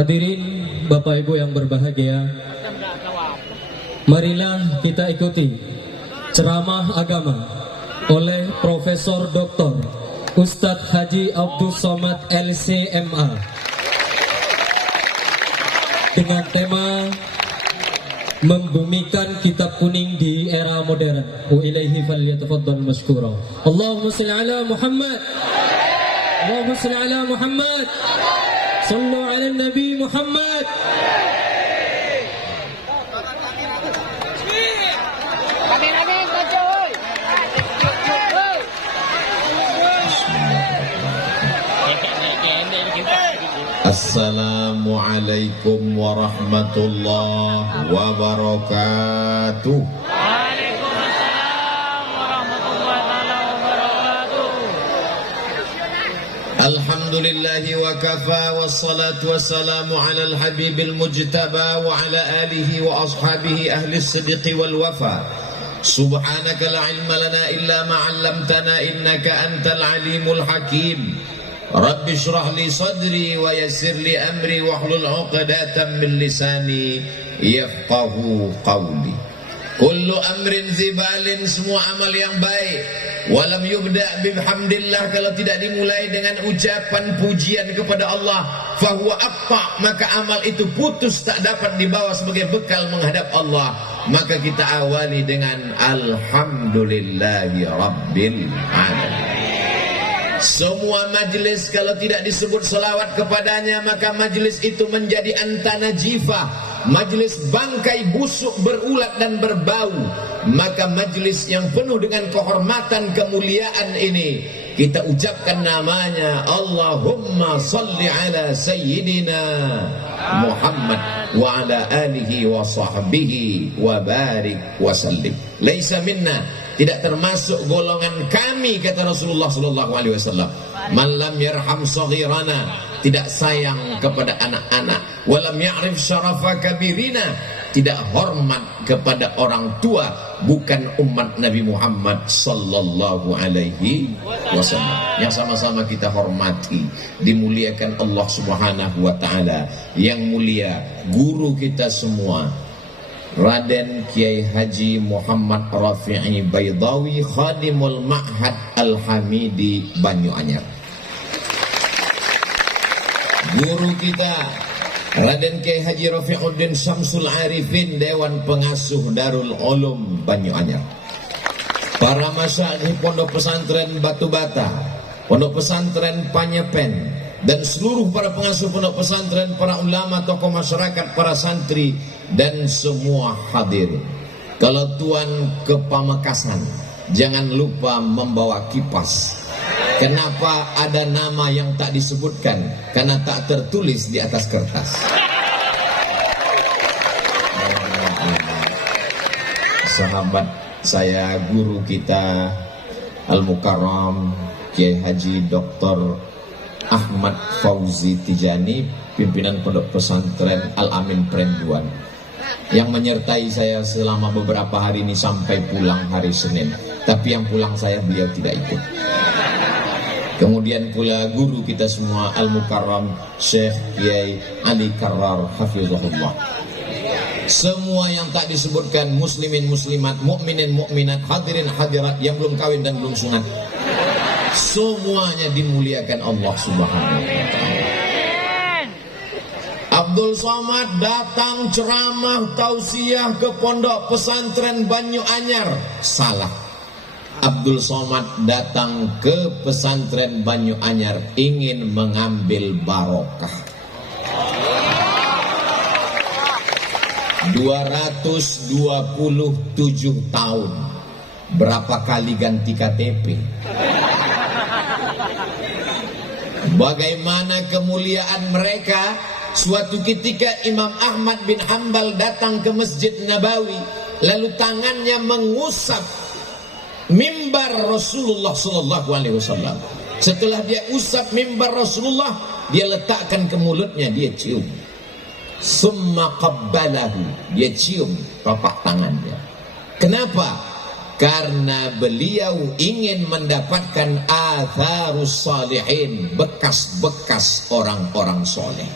Hadirin Bapak Ibu yang berbahagia, marilah kita ikuti ceramah agama oleh Profesor Dr. Ustadz Haji Abdul Somad LCMA dengan tema membumikan kitab kuning di era modern. Wa ilaihi falyatafaddal mashkura. Allahumma shalli ala Muhammad. Allahumma shalli ala Muhammad. Sallu ala Nabi Muhammad. Assalamualaikum warahmatullahi wabarakatuh. Waalaikumsalam warahmatullahi wabarakatuh. Alhamdulillahi wa kafa wassalatu wassalamu ala al-habibil mujtaba wa ala alihi wa ashabihi ahli as-sidqi wal wafa. Subhanaka la ilma lana illa ma 'allamtana innaka antal alimul hakim. Rabbi syrah li sadri wa yassir li amri wahlul 'uqdatam min lisani yafqahu qawli. Kullu amrin zibalin, semua amal yang baik, walam yubda' bihamdillah, kalau tidak dimulai dengan ucapan pujian kepada Allah, fahuwa aqta', maka amal itu putus, tak dapat dibawa sebagai bekal menghadap Allah. Maka kita awali dengan alhamdulillahi rabbil alamin. Semua majlis kalau tidak disebut selawat kepadanya, maka majlis itu menjadi antana jifah, majlis bangkai busuk berulat dan berbau. Maka majlis yang penuh dengan kehormatan kemuliaan ini kita ucapkan namanya Allahumma salli ala sayyidina Muhammad wa ala alihi wa sahbihi wa barik wa sallim. Laisa minna, tidak termasuk golongan kami, kata Rasulullah sallallahu alaihi wasallam. Man lam yarham saghirana, tidak sayang kepada anak-anak, walam ya'rif syarafa kabirina, tidak hormat kepada orang tua, bukan umat Nabi Muhammad sallallahu alaihi wasallam. Yang sama-sama kita hormati, dimuliakan Allah Subhanahu wa taala. Yang mulia guru kita semua, Raden Kiai Haji Muhammad Rafi'i Baydawi, Khadimul Ma'had Al-Hamidi Banyuanyar. Guru kita Raden Kiai Haji Rafi'uddin Syamsul Arifin, Dewan Pengasuh Darul Ulum Banyuanyar. Para masyayikh Pondok Pesantren Batu Bata, Pondok Pesantren Panyepen, dan seluruh para pengasuh pondok pesantren, para ulama, tokoh masyarakat, para santri, dan semua hadirin. Kalau tuan ke Pamekasan, jangan lupa membawa kipas. Kenapa ada nama yang tak disebutkan? Karena tak tertulis di atas kertas. Sahabat saya, guru kita Al-Mukarram Kiai Haji Dr. Ahmad Fauzi Tijani, pimpinan Pondok Pesantren Al-Amin Prenduan, yang menyertai saya selama beberapa hari ini sampai pulang hari Senin. Tapi yang pulang saya, beliau tidak ikut. Kemudian pula guru kita semua Al-Mukarram Syekh Kiai Ali Karrar Hafizahullah. Semua yang tak disebutkan, muslimin muslimat, mukminin mukminat, hadirin hadirat yang belum kawin dan belum sunat, semuanya dimuliakan Allah Subhanahu wa taala. Abdul Somad datang ceramah tausiah ke Pondok Pesantren Banyuanyar. Salah. Abdul Somad datang ke Pesantren Banyuanyar ingin mengambil barokah. 227 tahun. Berapa kali ganti KTP? Bagaimana kemuliaan mereka. Suatu ketika Imam Ahmad bin Hanbal datang ke Masjid Nabawi, lalu tangannya mengusap mimbar Rasulullah sallallahu alaihi wasallam. Setelah dia usap mimbar Rasulullah, dia letakkan ke mulutnya, dia cium. Summa qabbalahu, dia cium telapak tangannya. Kenapa? Karena beliau ingin mendapatkan atharus salihin, bekas-bekas orang-orang soleh.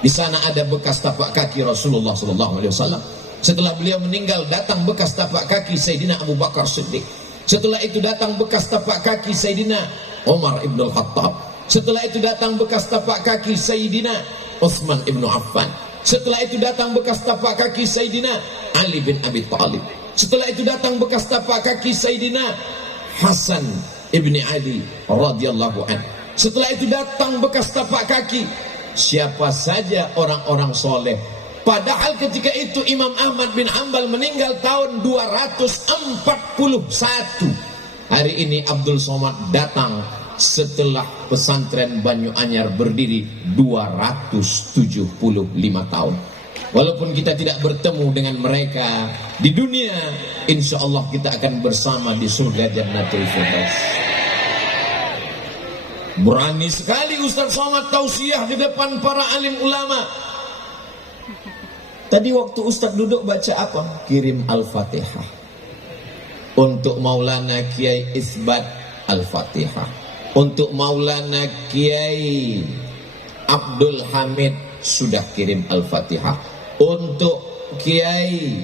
Di sana ada bekas tapak kaki Rasulullah SAW. Setelah beliau meninggal, datang bekas tapak kaki Sayyidina Abu Bakar Siddiq. Setelah itu datang bekas tapak kaki Sayyidina Umar ibn al-Khattab. Setelah itu datang bekas tapak kaki Sayyidina Utsman ibn Affan. Setelah itu datang bekas tapak kaki Sayyidina Ali bin Abi Thalib. Setelah itu datang bekas tapak kaki Sayyidina Hasan ibni Ali radhiyallahu anhu. Setelah itu datang bekas tapak kaki siapa saja orang-orang soleh. Padahal ketika itu Imam Ahmad bin Hanbal meninggal tahun 241. Hari ini Abdul Somad datang setelah pesantren Banyu Anyar berdiri 275 tahun. Walaupun kita tidak bertemu dengan mereka di dunia, insya Allah kita akan bersama di surga Jannatul Firdaus. Berani sekali Ustaz Somad tausiah di depan para alim ulama. Tadi waktu Ustaz duduk baca apa? Kirim Al-Fatihah. Untuk Maulana Kiai Isbat Al-Fatihah. Untuk Maulana Kiai Abdul Hamid sudah kirim Al-Fatihah. Untuk Kiai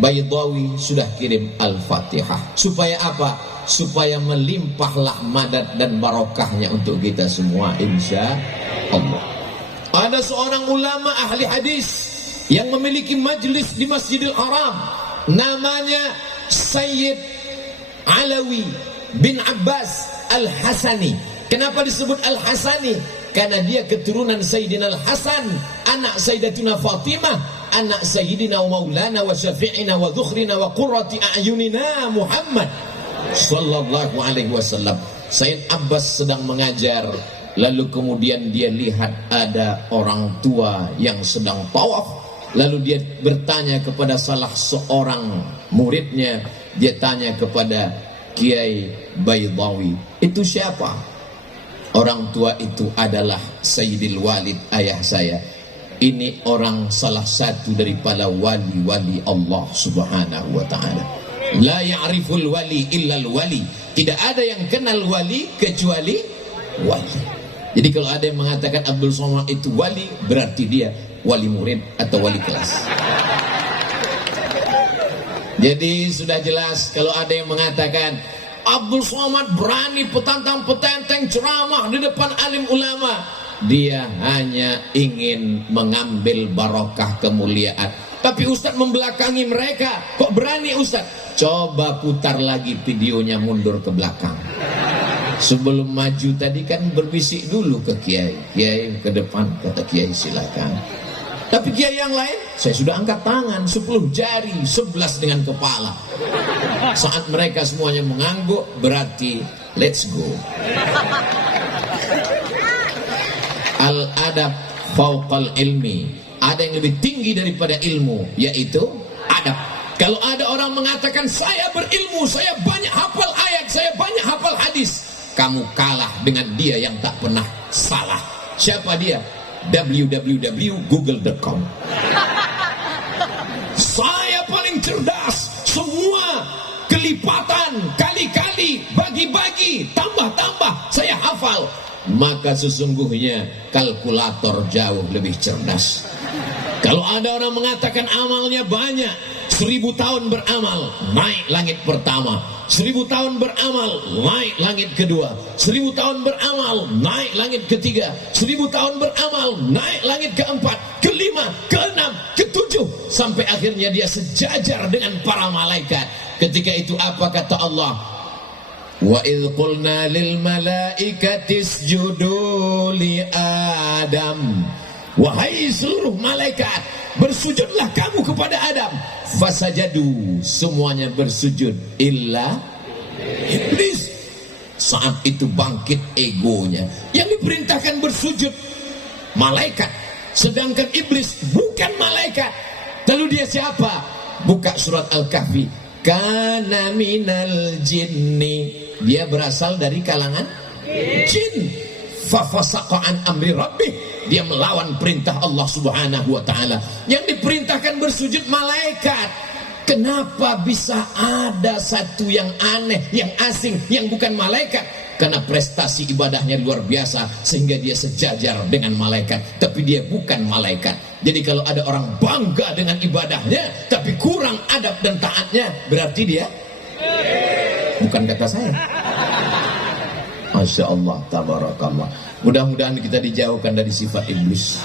Baydawi sudah kirim Al-Fatihah. Supaya apa? Supaya melimpahlah madat dan barokahnya untuk kita semua, insya Allah. Ada seorang ulama ahli hadis yang memiliki majlis di Masjidil Haram, namanya Sayyid Alawi bin Abbas Al-Hasani. Kenapa disebut Al-Hasani? Karena dia keturunan Sayyidina Al-Hasan, anak Sayyidatuna Fatimah, anak Sayyidina wa Maulana wa Syafi'ina wa Dhukhrina wa Qurrati A'yunina Muhammad sallallahu alaihi wasallam. Sayyid Abbas sedang mengajar, lalu kemudian dia lihat ada orang tua yang sedang tawaf. Lalu dia bertanya kepada salah seorang muridnya, dia tanya kepada Kiai Baydawi, itu siapa? Orang tua itu adalah Sayyidil Walid, ayah saya. Ini orang salah satu daripada wali-wali Allah subhanahu wa ta'ala. La ya'riful wali illal wali. Tidak ada yang kenal wali kecuali wali. Jadi kalau ada yang mengatakan Abdul Somad itu wali, berarti dia wali murid atau wali kelas. Jadi sudah jelas kalau ada yang mengatakan Abdul Somad berani petantang-petenteng ceramah di depan alim ulama, dia hanya ingin mengambil barokah kemuliaan. Tapi Ustaz membelakangi mereka. Kok berani Ustaz? Coba putar lagi videonya mundur ke belakang. Sebelum maju tadi kan berbisik dulu ke Kiai. Kiai ke depan, kata Kiai silakan. Tapi Kiai yang lain, saya sudah angkat tangan 10 jari, 11 dengan kepala. Saat mereka semuanya mengangguk, berarti let's go. Al-adab fauqal ilmi. Ada yang lebih tinggi daripada ilmu, yaitu adab. Kalau ada orang mengatakan saya berilmu, saya banyak hafal ayat, saya banyak hafal hadis, kamu kalah dengan dia yang tak pernah salah. Siapa dia? www.google.com. Saya paling cerdas, semua kelipatan, kali-kali, bagi-bagi, tambah-tambah, saya hafal. Maka sesungguhnya kalkulator jauh lebih cerdas. Kalau ada orang mengatakan amalnya banyak, 1000 tahun beramal, naik langit pertama. 1000 tahun beramal, naik langit kedua. 1000 tahun beramal, naik langit ketiga. 1000 tahun beramal, naik langit keempat, kelima, keenam, ketujuh, sampai akhirnya dia sejajar dengan para malaikat. Ketika itu apa kata Allah? Wa idh qulna lil malaikati isjudu li Adam. Wahai seluruh malaikat, bersujudlah kamu kepada Adam. Fasajadu, semuanya bersujud, illa iblis. Saat itu bangkit egonya. Yang diperintahkan bersujud malaikat, sedangkan iblis bukan malaikat. Lalu dia siapa? Buka surat Al-Kahfi. Kana minal jinni. Dia berasal dari kalangan jin. Fafasaqa an amri rabbih. Dia melawan perintah Allah subhanahu wa ta'ala. Yang diperintahkan bersujud malaikat. Kenapa bisa ada satu yang aneh, yang asing, yang bukan malaikat? karena prestasi ibadahnya luar biasa sehingga dia sejajar dengan malaikat, tapi dia bukan malaikat. Jadi kalau ada orang bangga dengan ibadahnya tapi kurang adab dan taatnya, berarti dia bukan kata saya. Masya Allah, tabarakallah. Mudah-mudahan kita dijauhkan dari sifat iblis.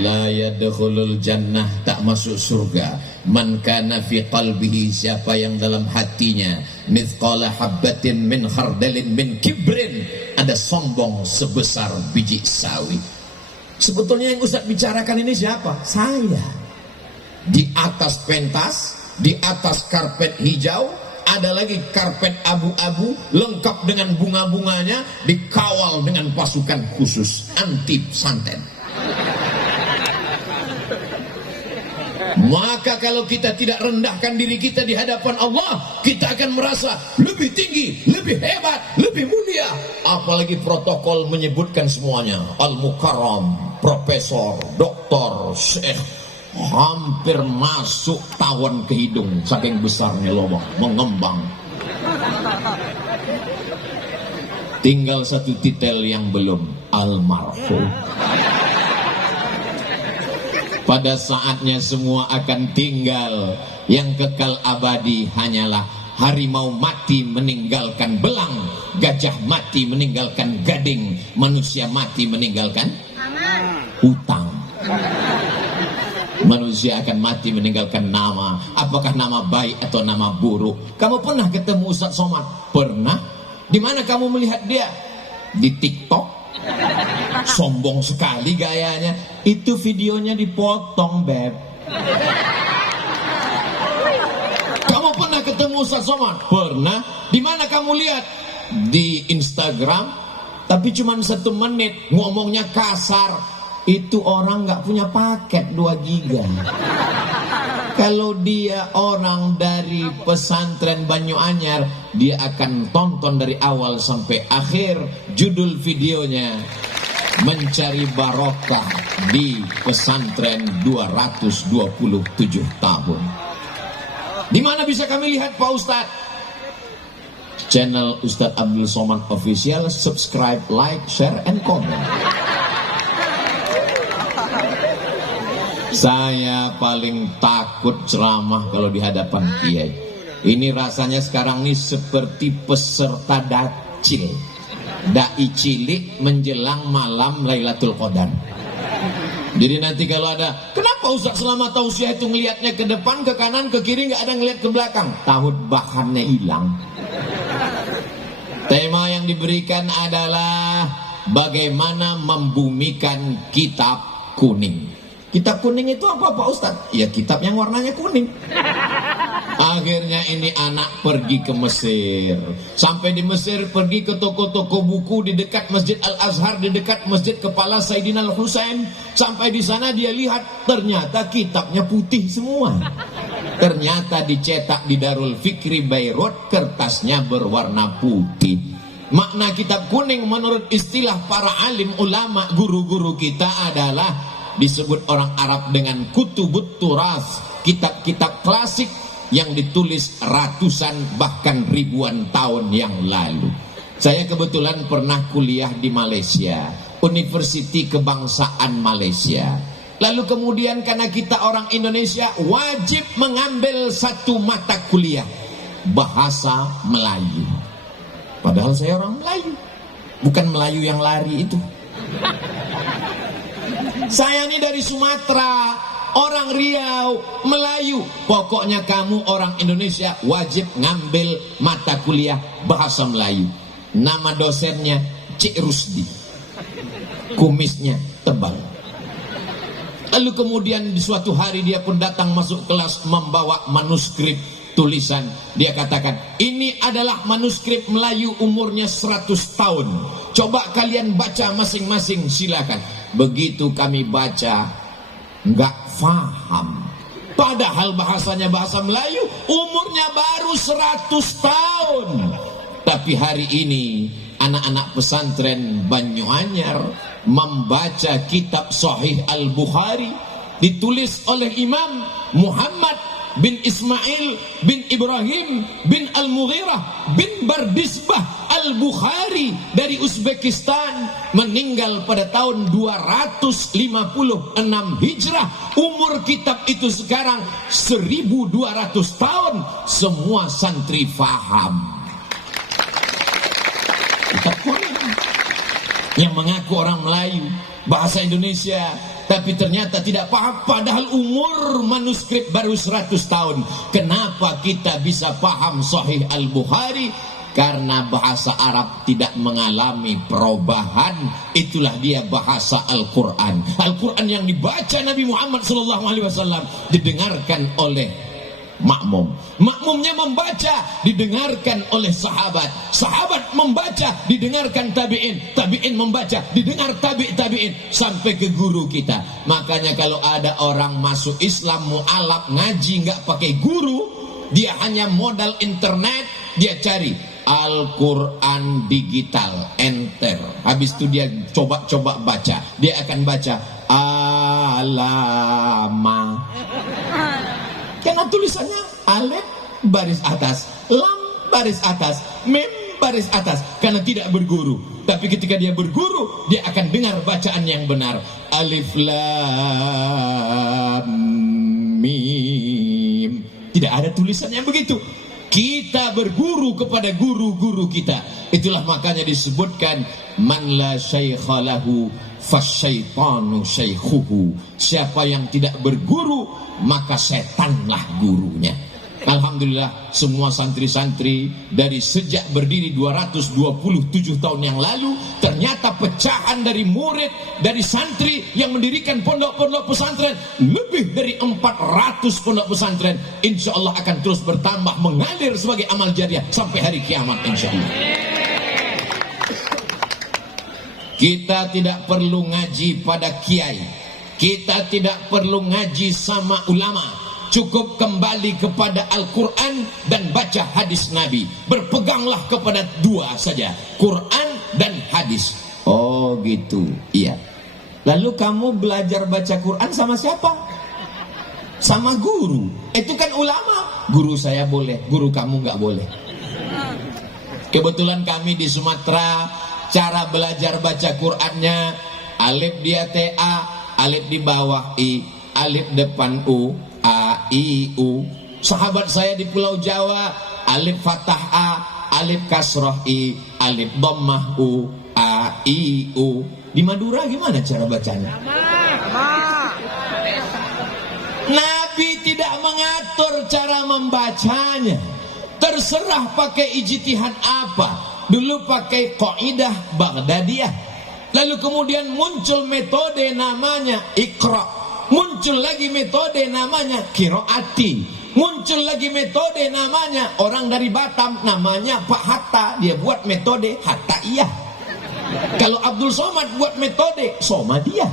La yadkhulul jannah, tak masuk surga, man kana fi qalbihi, siapa yang dalam hatinya mithqala habbatin min khardalin min kibrin, ada sombong sebesar biji sawi. Sebetulnya yang Ustaz bicarakan ini siapa? Saya. Di atas pentas, di atas karpet hijau, ada lagi karpet abu-abu lengkap dengan bunga-bunganya, dikawal dengan pasukan khusus anti santet. Maka kalau kita tidak rendahkan diri kita di hadapan Allah, kita akan merasa lebih tinggi, lebih hebat, lebih mulia. Apalagi protokol menyebutkan semuanya, Al-Mukarram, Profesor, Doktor, Syekh, hampir masuk tawon ke hidung, saking besarnya lubang, mengembang. Tinggal satu titel yang belum, almarhum. Pada saatnya semua akan tinggal, yang kekal abadi hanyalah harimau mati meninggalkan belang, gajah mati meninggalkan gading, manusia mati meninggalkan hutang. Manusia akan mati meninggalkan nama, apakah nama baik atau nama buruk. Kamu pernah ketemu Ustaz Somad? Pernah. Di mana kamu melihat dia? Di TikTok. Sombong sekali gayanya. Itu videonya dipotong, Beb. Kamu pernah ketemu Ustaz Somad? Pernah. Di mana kamu lihat? Di Instagram. Tapi cuma 1 menit, ngomongnya kasar. Itu orang nggak punya paket 2 giga. Kalau dia orang dari pesantren Banyu-Anyar, dia akan tonton dari awal sampai akhir. Judul videonya, mencari barokah di pesantren 227 tahun. Di mana bisa kami lihat Pak Ustadz? Channel Ustadz Abdul Somad Official. Subscribe, like, share, and comment. Saya paling takut ceramah kalau di hadapan kiai. Ini rasanya sekarang ini seperti peserta dacil, dai cilik menjelang malam Lailatul Qadar. Jadi nanti kalau ada, kenapa Ustaz selama tausiah itu ngelihatnya ke depan, ke kanan, ke kiri, nggak ada ngelihat ke belakang? Tahun bahannya hilang. Tema yang diberikan adalah bagaimana membumikan kitab kuning. Kitab kuning itu apa Pak Ustadz? Ya kitab yang warnanya kuning. Akhirnya ini anak pergi ke Mesir. Sampai di Mesir pergi ke toko-toko buku di dekat Masjid Al-Azhar, di dekat Masjid Kepala Sayyidina Al-Husain. Sampai di sana dia lihat ternyata kitabnya putih semua. Ternyata dicetak di Darul Fikri Beirut, kertasnya berwarna putih. Makna kitab kuning menurut istilah para alim ulama, guru-guru kita adalah disebut orang Arab dengan kutubut turas, kitab-kitab klasik yang ditulis ratusan bahkan ribuan tahun yang lalu. Saya kebetulan pernah kuliah di Malaysia, Universiti Kebangsaan Malaysia. Lalu kemudian karena kita orang Indonesia wajib mengambil satu mata kuliah, bahasa Melayu. Padahal saya orang Melayu, bukan Melayu yang lari itu. Saya ini dari Sumatera, orang Riau, Melayu. Pokoknya kamu orang Indonesia wajib ngambil mata kuliah bahasa Melayu. Nama dosennya Cik Rusdi. Kumisnya tebal. Lalu kemudian di suatu hari dia pun datang masuk kelas membawa manuskrip tulisan. Dia katakan, ini adalah manuskrip Melayu umurnya 100 tahun. Coba kalian baca masing-masing, silakan. Begitu kami baca, nggak faham. Padahal bahasanya bahasa Melayu, umurnya baru 100 tahun. Tapi hari ini anak-anak pesantren Banyu-Anyar membaca kitab Sahih Al-Bukhari, ditulis oleh Imam Muhammad bin Ismail bin Ibrahim bin Al-Mughirah bin Bardisbah Al-Bukhari dari Uzbekistan meninggal pada tahun 256 Hijrah. Umur kitab itu sekarang 1200 tahun. Semua santri faham. Kitab Quran yang mengaku orang Melayu, bahasa Indonesia, tapi ternyata tidak paham. Padahal umur manuskrip baru 100 tahun. Kenapa kita bisa paham Sahih Al-Bukhari? Karena bahasa Arab tidak mengalami perubahan. Itulah dia bahasa Al-Quran. Al-Quran yang dibaca Nabi Muhammad SAW didengarkan oleh makmum. Makmumnya membaca, didengarkan oleh sahabat. Sahabat membaca, didengarkan tabi'in. Tabi'in membaca, didengar tabi'in sampai ke guru kita. Makanya kalau ada orang masuk Islam mu'alaf, ngaji nggak pakai guru, dia hanya modal internet, dia cari Al-Quran digital, enter. Habis itu dia coba-coba baca. Dia akan baca alama. Karena tulisannya alif baris atas, lam baris atas, mim baris atas. Karena tidak berguru. Tapi ketika dia berguru, dia akan dengar bacaan yang benar. Alif lam mim. Tidak ada tulisannya begitu. Kita berguru kepada guru-guru kita. Itulah makanya disebutkan man la syaikha lahu fasyaitanu syaikhuhu. Siapa yang tidak berguru, maka setanlah gurunya. Alhamdulillah semua santri-santri dari sejak berdiri 227 tahun yang lalu, ternyata pecahan dari murid, dari santri yang mendirikan pondok-pondok pesantren, lebih dari 400 pondok pesantren, insya Allah akan terus bertambah, mengalir sebagai amal jariah sampai hari kiamat insya Allah. Kita tidak perlu ngaji pada kiai, kita tidak perlu ngaji sama ulama. Cukup kembali kepada Al-Quran dan baca hadis Nabi. Berpeganglah kepada dua saja, Quran dan hadis. Oh gitu, iya. Lalu kamu belajar baca Quran sama siapa? Sama guru. Itu kan ulama. Guru saya boleh, guru kamu nggak boleh. Kebetulan kami di Sumatera, cara belajar baca Qurannya, alif di A, alif di bawah I, alif depan U, A, I, U. Sahabat saya di Pulau Jawa, alif fathah A, alif kasroh I, alif dhammah U, A, I, U. Di Madura gimana cara bacanya? Nabi tidak mengatur cara membacanya. Terserah pakai ijtihad apa. Dulu pakai qaidah Baghdadiyah. Lalu kemudian muncul metode namanya Iqra. Muncul lagi metode namanya Qiraati. Muncul lagi metode namanya orang dari Batam, namanya Pak Hatta. Dia buat metode Hattaiyah. Kalau Abdul Somad buat metode Somadiyah.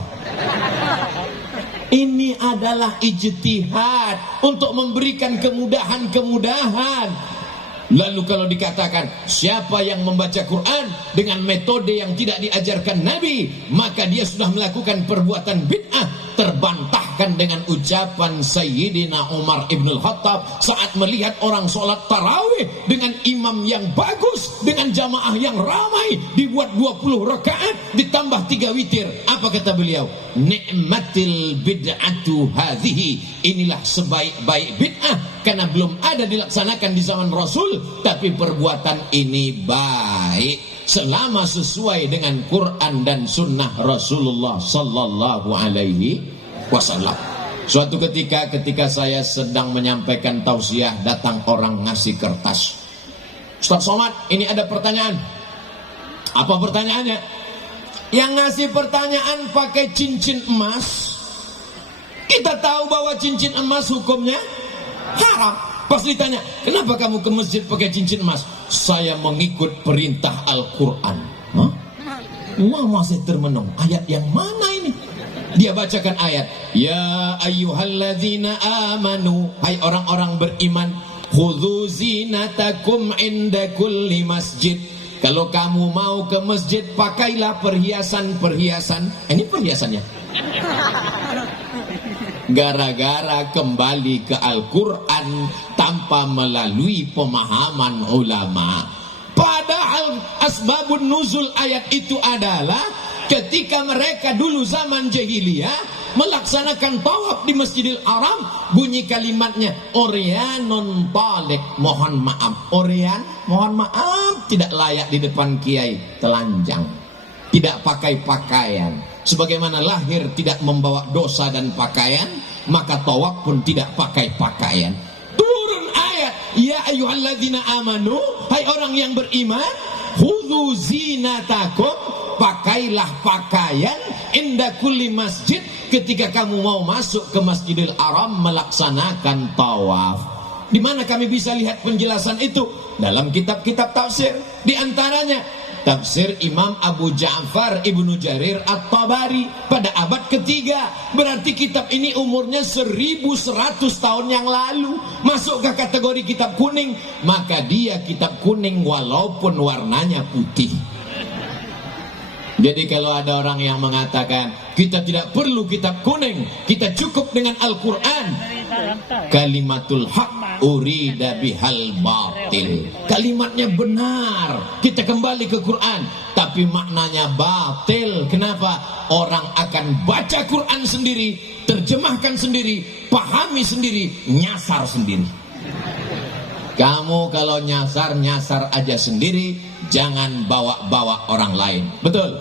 Ini adalah ijtihad untuk memberikan kemudahan-kemudahan. Lalu kalau dikatakan siapa yang membaca Quran dengan metode yang tidak diajarkan Nabi, maka dia sudah melakukan perbuatan bid'ah. Terbantahkan dengan ucapan Sayyidina Umar ibn al-Khattab saat melihat orang sholat tarawih dengan imam yang bagus, dengan jamaah yang ramai, dibuat 20 rakaat ditambah 3 witir. Apa kata beliau? Ni'matil bid'atu hadhihi. Inilah sebaik-baik bid'ah, karena belum ada dilaksanakan di zaman Rasul, tapi perbuatan ini baik selama sesuai dengan Quran dan sunnah Rasulullah sallallahu alaihi wasallam. Suatu ketika saya sedang menyampaikan tausiah, datang orang ngasih kertas. Ustaz Somad, ini ada pertanyaan. Apa pertanyaannya? Yang ngasih pertanyaan pakai cincin emas. Kita tahu bahwa cincin emas hukumnya haram. Pas ditanya, kenapa kamu ke masjid pakai cincin emas? Saya mengikut perintah Al-Quran. Lama saya termenung, ayat yang mana ini? Dia bacakan ayat, ya ayyuhalladzina amanu, hai orang-orang beriman, khudzu zinatakum inda kulli masjid. Kalau kamu mau ke masjid, pakailah perhiasan-perhiasan. Ini perhiasannya. Gara-gara kembali ke Al-Quran tanpa melalui pemahaman ulama. Padahal asbabun nuzul ayat itu adalah ketika mereka dulu zaman jahiliyah melaksanakan tawaf di Masjidil Haram, bunyi kalimatnya Oryanon Talek, mohon maaf. Oryan, mohon maaf, tidak layak di depan kiai, telanjang, tidak pakai pakaian. Sebagaimana lahir tidak membawa dosa dan pakaian, maka tawaf pun tidak pakai pakaian. Turun ayat, ya ayyuhalladzina amanu, hai orang yang beriman, khudzu zinatakum, pakailah pakaian inda kulli masjid, ketika kamu mau masuk ke Masjidil Haram melaksanakan tawaf. Di mana kami bisa lihat penjelasan itu? Dalam kitab-kitab tafsir. Di antaranya tafsir Imam Abu Ja'far Ibnu Jarir At-Tabari pada abad ketiga. Berarti kitab ini umurnya 1100 tahun yang lalu. Masuk ke kategori kitab kuning, maka dia kitab kuning walaupun warnanya putih. Jadi kalau ada orang yang mengatakan kita tidak perlu kitab kuning, kita cukup dengan Al-Quran, kalimatul haq urida bihal batil. Kalimatnya benar, kita kembali ke Quran, tapi maknanya batil. Kenapa? Orang akan baca Quran sendiri, terjemahkan sendiri, pahami sendiri, nyasar sendiri. Kamu kalau nyasar, nyasar aja sendiri, jangan bawa-bawa orang lain. Betul?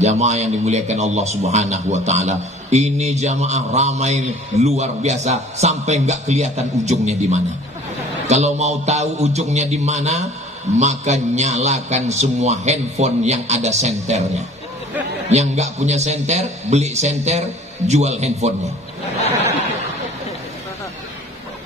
Jamaah yang dimuliakan Allah Subhanahu wa ta'ala, ini jamaah ramai luar biasa sampai nggak kelihatan ujungnya di mana. Kalau mau tahu ujungnya di mana, maka nyalakan semua handphone yang ada senternya. Yang nggak punya senter, beli senter, jual handphonenya.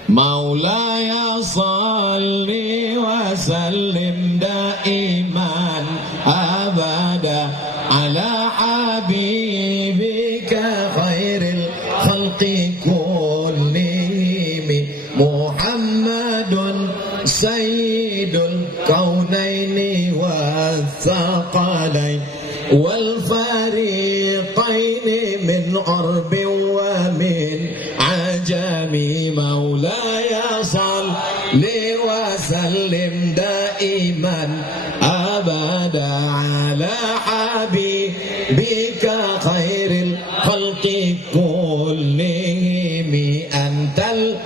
Maulaya salli wa sallim daiman abada ala habibika khairil khalqi kullihim Muhammadun sayyidul kaunaini wathaqalain wal fariqaini min arbin wa min ajami. Maulaya salli wa sallim daiman abada ala habibika khairil khalqi kullihim antal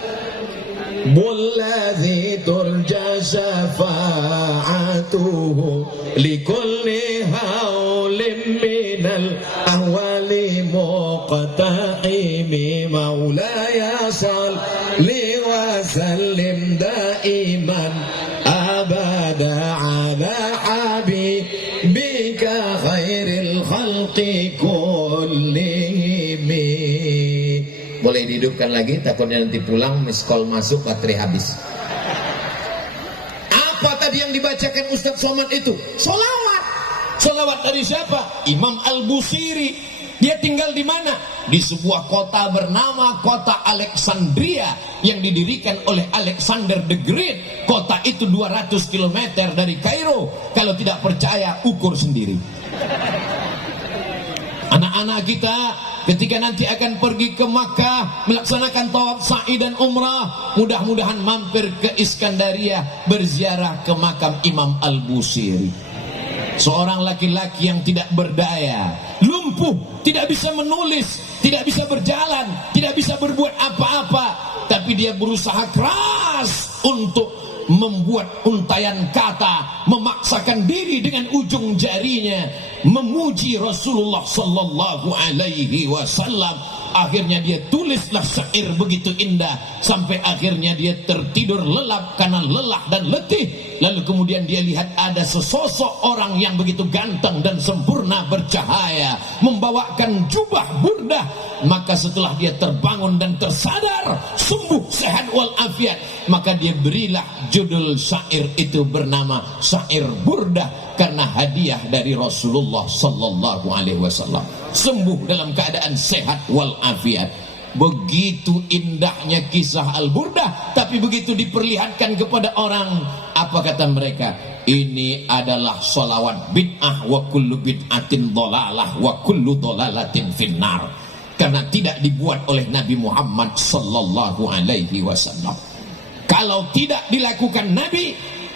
bulladhi turja syafa'atuhu likulli hawlim minal ahwali muqtahimi. Maulaya salli wa sallim daiman abada ala habibika khairil khalqi kullihim. Boleh dihidupkan lagi, takutnya nanti pulang miss call masuk, baterai habis. Apa tadi yang dibacakan Ustaz Somad itu? Solawat. Solawat dari siapa? Imam Al-Busiri. Dia tinggal di mana? Di sebuah kota bernama kota Alexandria yang didirikan oleh Alexander the Great. Kota itu 200 km dari Kairo. Kalau tidak percaya, ukur sendiri. Anak-anak kita ketika nanti akan pergi ke Makkah melaksanakan tawaf sa'i dan umrah, mudah-mudahan mampir ke Iskandaria berziarah ke makam Imam Al-Busiri. Seorang laki-laki yang tidak berdaya, lumpuh, tidak bisa menulis, tidak bisa berjalan, tidak bisa berbuat apa-apa, tapi dia berusaha keras untuk membuat untayan kata, memaksakan diri dengan ujung jarinya memuji Rasulullah sallallahu alaihi wasallam. Akhirnya dia tulislah syair begitu indah sampai akhirnya dia tertidur lelap karena lelah dan letih. Lalu kemudian dia lihat ada sesosok orang yang begitu ganteng dan sempurna bercahaya membawakan jubah burdah. Maka setelah dia terbangun dan tersadar, sembuh sehat walafiat, maka dia berilah judul syair itu bernama Syair Burdah, karena hadiah dari Rasulullah sallallahu alaihi wasallam. Sembuh dalam keadaan sehat walafiat. Begitu indahnya kisah Al-Burdah, tapi begitu diperlihatkan kepada orang, apa kata mereka? Ini adalah sholawat bid'ah, wa kullu bid'atin dhalalah wa kullu dhalalatin finnar. Karena tidak dibuat oleh Nabi Muhammad sallallahu alaihi wasallam. Kalau tidak dilakukan Nabi,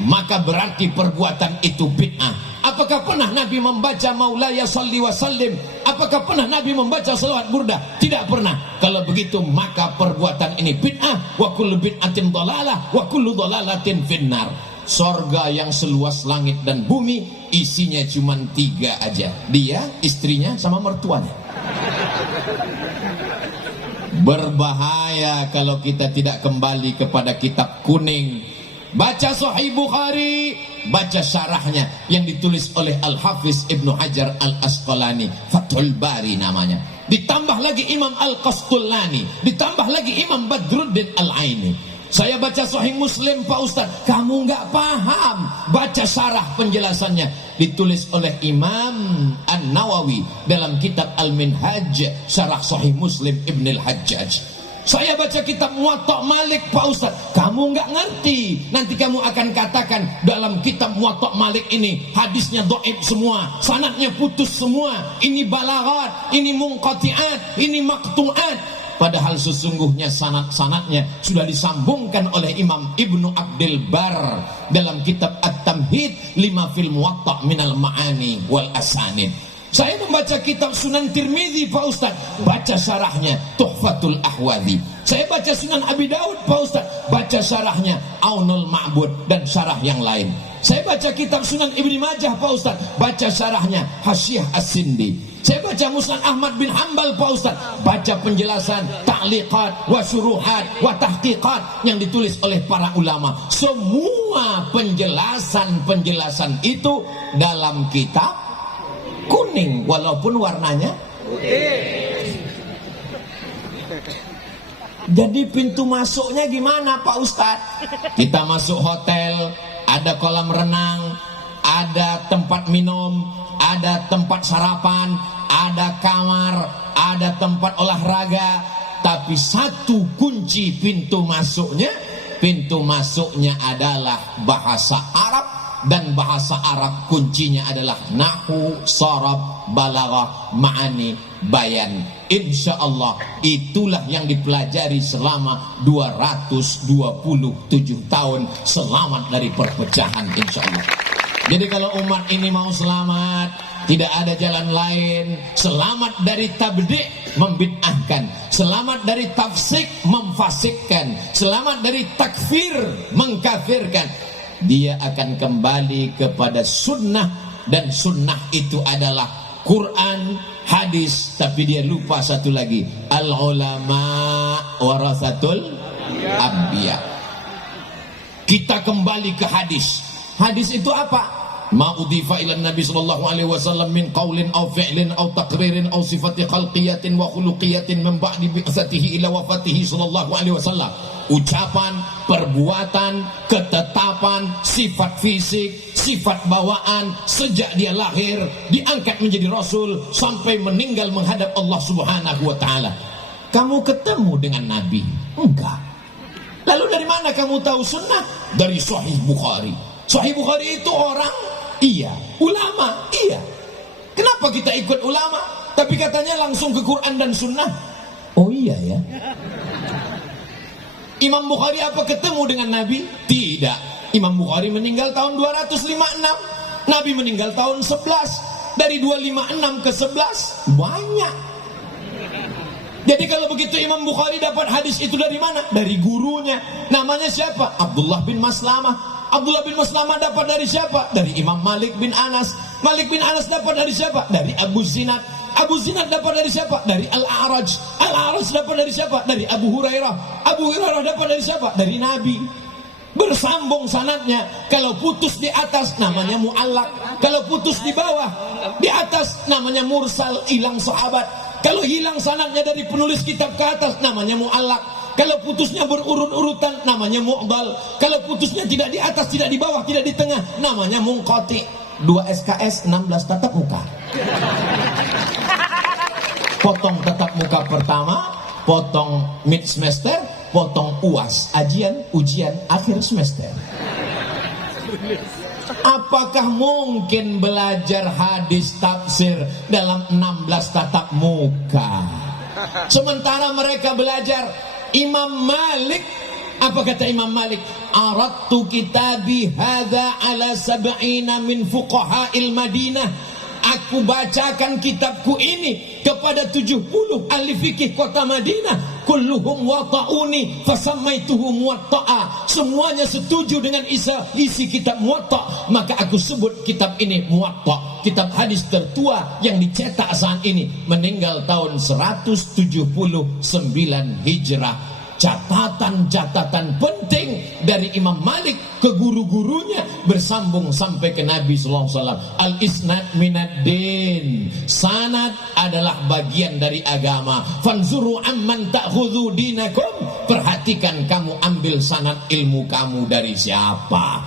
maka berarti perbuatan itu bid'ah. Apakah pernah Nabi membaca Maulaya salli wa sallim? Apakah pernah Nabi membaca selawat burda? Tidak pernah. Kalau begitu maka perbuatan ini bid'ah. Wa kullu bid'atin dhalalah wa kullu dhalalatin finnar. Sorga yang seluas langit dan bumi isinya cuma 3 aja. Dia, istrinya, sama mertuanya. Berbahaya kalau kita tidak kembali kepada kitab kuning. Baca Sahih Bukhari, baca syarahnya yang ditulis oleh Al-Hafiz Ibnu Hajar Al-Asqalani, Fathul Bari namanya. Ditambah lagi Imam Al-Qastulani, ditambah lagi Imam Badruddin Al-Aini. Saya baca Sahih Muslim, Pak Ustaz, kamu nggak paham. Baca syarah penjelasannya, ditulis oleh Imam An-Nawawi dalam kitab Al-Minhaj, syarah Sahih Muslim Ibn Al-Hajjaj. Saya baca kitab Muwatta Malik, Pak Ustaz, kamu nggak ngerti. Nanti kamu akan katakan dalam kitab Muwatta Malik ini hadisnya dhaif semua, sanadnya putus semua, ini balaghat, ini munqati'at, ini maqtu'at. Padahal sesungguhnya sanad-sanadnya sudah disambungkan oleh Imam Ibnu Abdul Bar dalam kitab At-Tamhid lima fil Muwatta minal ma'ani wal asanid. Saya membaca kitab Sunan Tirmidzi, Pak Ustaz, baca syarahnya Tuhfatul Ahwadhi. Saya baca Sunan Abi Daud, Pak Ustaz, baca syarahnya Aunul Ma'bud dan syarah yang lain. Saya baca kitab Sunan Ibnu Majah, Pak Ustaz, baca syarahnya Hasyiah As-Sindi. Saya baca Musnad Ahmad bin Hanbal, Pak Ustaz, baca penjelasan ta'liqat wa syuruhat wa tahqiqat yang ditulis oleh para ulama. Semua penjelasan-penjelasan itu dalam kitab kuning, walaupun warnanya putih. Jadi pintu masuknya gimana, Pak Ustadz? Kita masuk hotel, ada kolam renang, ada tempat minum, ada tempat sarapan, ada kamar, ada tempat olahraga. Tapi satu kunci pintu masuknya adalah bahasa Arab. Dan bahasa Arab kuncinya adalah nahwu, saraf, balaghah, ma'ani, bayan. Insya Allah itulah yang dipelajari selama 227 tahun, selamat dari perpecahan, insya Allah. Jadi kalau umat ini mau selamat, tidak ada jalan lain. Selamat dari tabdi' membid'ahkan, selamat dari tafsik memfasikkan, selamat dari takfir mengkafirkan. Dia akan kembali kepada sunnah, dan sunnah itu adalah Quran, hadis. Tapi dia lupa satu lagi, al ulama warasatul anbiya. Kita kembali ke hadis. Hadis itu apa? Ma udhifa ila Nabi sallallahu alaihi wasallam min qaulin aw fi'lin aw taqririn aw sifati khalqiyatin wa khuluqiyatin min ba'di bi'satihi ila wafatihi sallallahu alaihi wasallam. Ucapan, perbuatan, ketetapan, sifat fisik, sifat bawaan sejak dia lahir, diangkat menjadi rasul sampai meninggal menghadap Allah Subhanahu wa taala. Kamu ketemu dengan Nabi? Enggak. Lalu dari mana kamu tahu sunnah? Dari Sahih Bukhari. Sahih Bukhari itu orang? Iya. Ulama? Iya. Kenapa kita ikut ulama? Tapi katanya langsung ke Quran dan sunnah? Oh iya ya. Imam Bukhari apa ketemu dengan Nabi? Tidak. Imam Bukhari meninggal tahun 256. Nabi meninggal tahun 11. Dari 256 ke 11 banyak. Jadi kalau begitu Imam Bukhari dapat hadis itu dari mana? Dari gurunya. Namanya siapa? Abdullah bin Maslamah. Abdullah bin Maslamah dapat dari siapa? Dari Imam Malik bin Anas. Malik bin Anas dapat dari siapa? Dari Abu Zinad. Abu Zinad dapat dari siapa? Dari Al-A'raj. Al-A'raj dapat dari siapa? Dari Abu Hurairah. Abu Hurairah dapat dari siapa? Dari Nabi. Bersambung sanadnya. Kalau putus di atas namanya mu'allaq. Kalau putus di bawah, di atas namanya mursal, hilang sahabat. Kalau hilang sanadnya dari penulis kitab ke atas namanya mu'allaq. Kalau putusnya berurut-urutan namanya mu'dal. Kalau putusnya tidak di atas, tidak di bawah, tidak di tengah, namanya munqati. 2 SKS 16 tatap muka. Potong tatap muka pertama, potong mid semester, potong UAS, ujian akhir semester. Apakah mungkin belajar hadis tafsir dalam 16 tatap muka? Sementara mereka belajar Imam Malik Apa kata Imam Malik? Aradtu kitabi hadza ala sab'ina min fuqaha'il Madinah. Aku bacakan kitabku ini kepada 70 ahli fikih kota Madinah. Kulluhum wata'uni fasammaituhu muwatta'a. Semuanya setuju dengan isi kitab Muwatta, maka aku sebut kitab ini Muwatta. Kitab hadis tertua yang dicetak saat ini, meninggal tahun 179 Hijrah. Catatan-catatan penting dari Imam Malik ke guru-gurunya bersambung sampai ke Nabi sallallahu alaihi wasallam. Al-isnad minad din. Sanad adalah bagian dari agama. Fanzuru amman ta'khudhu dinakum. Perhatikan kamu ambil sanad ilmu kamu dari siapa.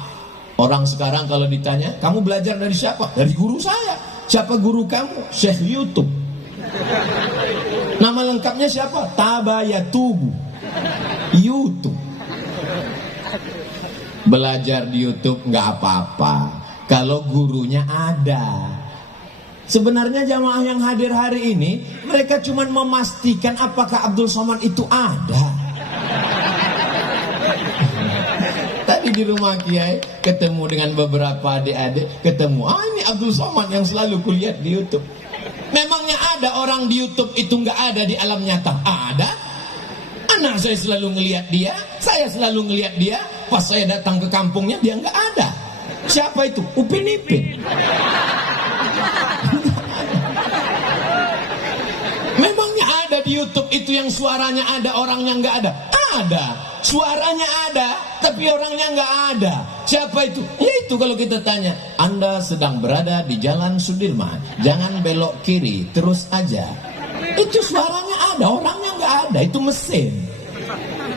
Orang sekarang kalau ditanya, kamu belajar dari siapa? Dari guru saya. Siapa guru kamu? Syekh YouTube. Nama lengkapnya siapa? Tabayatubu. YouTube. Belajar di YouTube nggak apa-apa kalau gurunya ada. Sebenarnya jamaah yang hadir hari ini, mereka cuma memastikan apakah Abdul Somad itu ada. Tadi di rumah Kiai ketemu dengan beberapa adik-adik, ketemu, ini Abdul Somad yang selalu kulihat di YouTube. Memangnya ada orang di YouTube itu nggak ada di alam nyata? Ada. Anak saya selalu ngelihat dia, saya selalu ngelihat dia. Pas saya datang ke kampungnya dia nggak ada. Siapa itu? Upin Ipin. Memangnya ada di YouTube itu yang suaranya ada, orangnya nggak ada? Ada. Suaranya ada, tapi orangnya nggak ada. Siapa itu? Ya itu kalau kita tanya, Anda sedang berada di Jalan Sudirman, jangan belok kiri, terus aja. Itu suaranya ada, orangnya nggak ada. Itu mesin.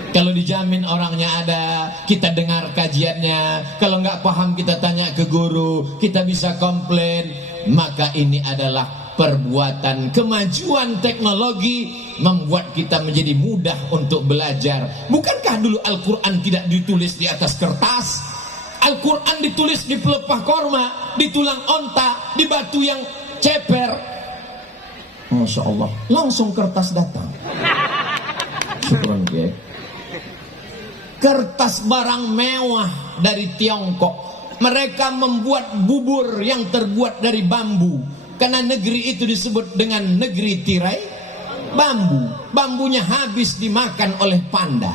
Kalau dijamin orangnya ada, kita dengar kajiannya. Kalau nggak paham kita tanya ke guru, kita bisa komplain. Maka ini adalah perbuatan kemajuan teknologi membuat kita menjadi mudah untuk belajar. Bukankah dulu Al-Quran tidak ditulis di atas kertas? Al-Quran ditulis di pelepah korma, di tulang onta, di batu yang ceper. Masya Allah, langsung kertas datang. Syukran ya. Kertas barang mewah dari Tiongkok. Mereka membuat bubur yang terbuat dari bambu. Karena negeri itu disebut dengan negeri tirai bambu. Bambunya habis dimakan oleh panda.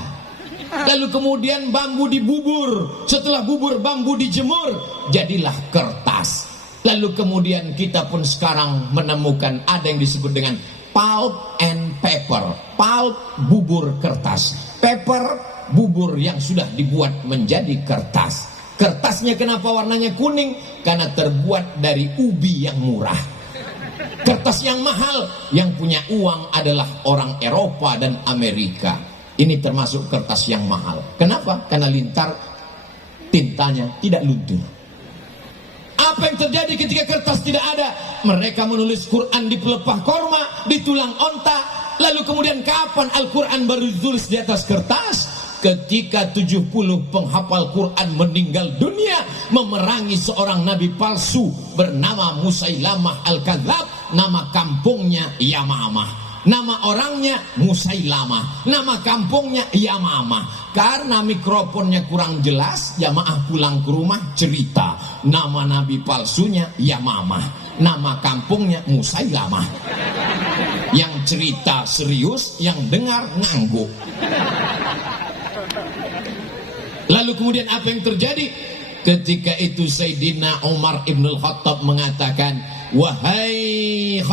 Lalu kemudian bambu dibubur. Setelah bubur bambu dijemur, jadilah kertas. Lalu kemudian kita pun sekarang menemukan ada yang disebut dengan pulp and paper. Pulp, bubur kertas. Paper, bubur yang sudah dibuat menjadi kertas. Kertasnya kenapa warnanya kuning? Karena terbuat dari ubi yang murah. Kertas yang mahal, yang punya uang adalah orang Eropa dan Amerika. Ini termasuk kertas yang mahal. Kenapa? Karena lintar, tintanya tidak luntur. Apa yang terjadi ketika kertas tidak ada? Mereka menulis Quran di pelepah korma, di tulang onta. Lalu kemudian kapan Al-Quran baru ditulis di atas kertas? Ketika 70 penghafal Quran meninggal dunia, memerangi seorang nabi palsu bernama Musailamah Al-Kadzab. Nama kampungnya Yamamah, nama orangnya Musailamah, nama kampungnya Yamamah. Karena mikrofonnya kurang jelas, jamaah pulang ke rumah cerita nama nabi palsunya Yamamah, nama kampungnya Musailamah. Yang cerita serius, yang dengar ngangguk. Lalu kemudian apa yang terjadi? Ketika itu Sayyidina Umar ibn al-Khattab mengatakan, wahai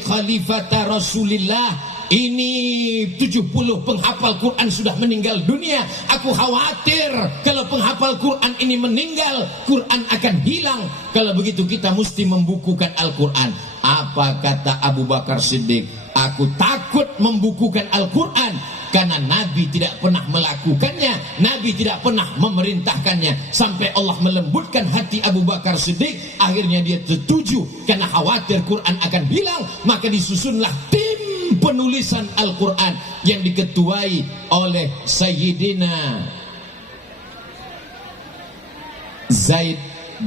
khalifata Rasulillah, ini 70 penghafal Quran sudah meninggal dunia. Aku khawatir kalau penghafal Quran ini meninggal, Quran akan hilang. Kalau begitu kita mesti membukukan Al-Quran. Apa kata Abu Bakar Siddiq? Aku takut membukukan Al-Quran karena Nabi tidak pernah melakukannya, Nabi tidak pernah memerintahkannya. Sampai Allah melembutkan hati Abu Bakar Siddiq, akhirnya dia setuju karena khawatir Quran akan hilang. Maka disusunlah tim penulisan Al-Quran yang diketuai oleh Sayyidina Zaid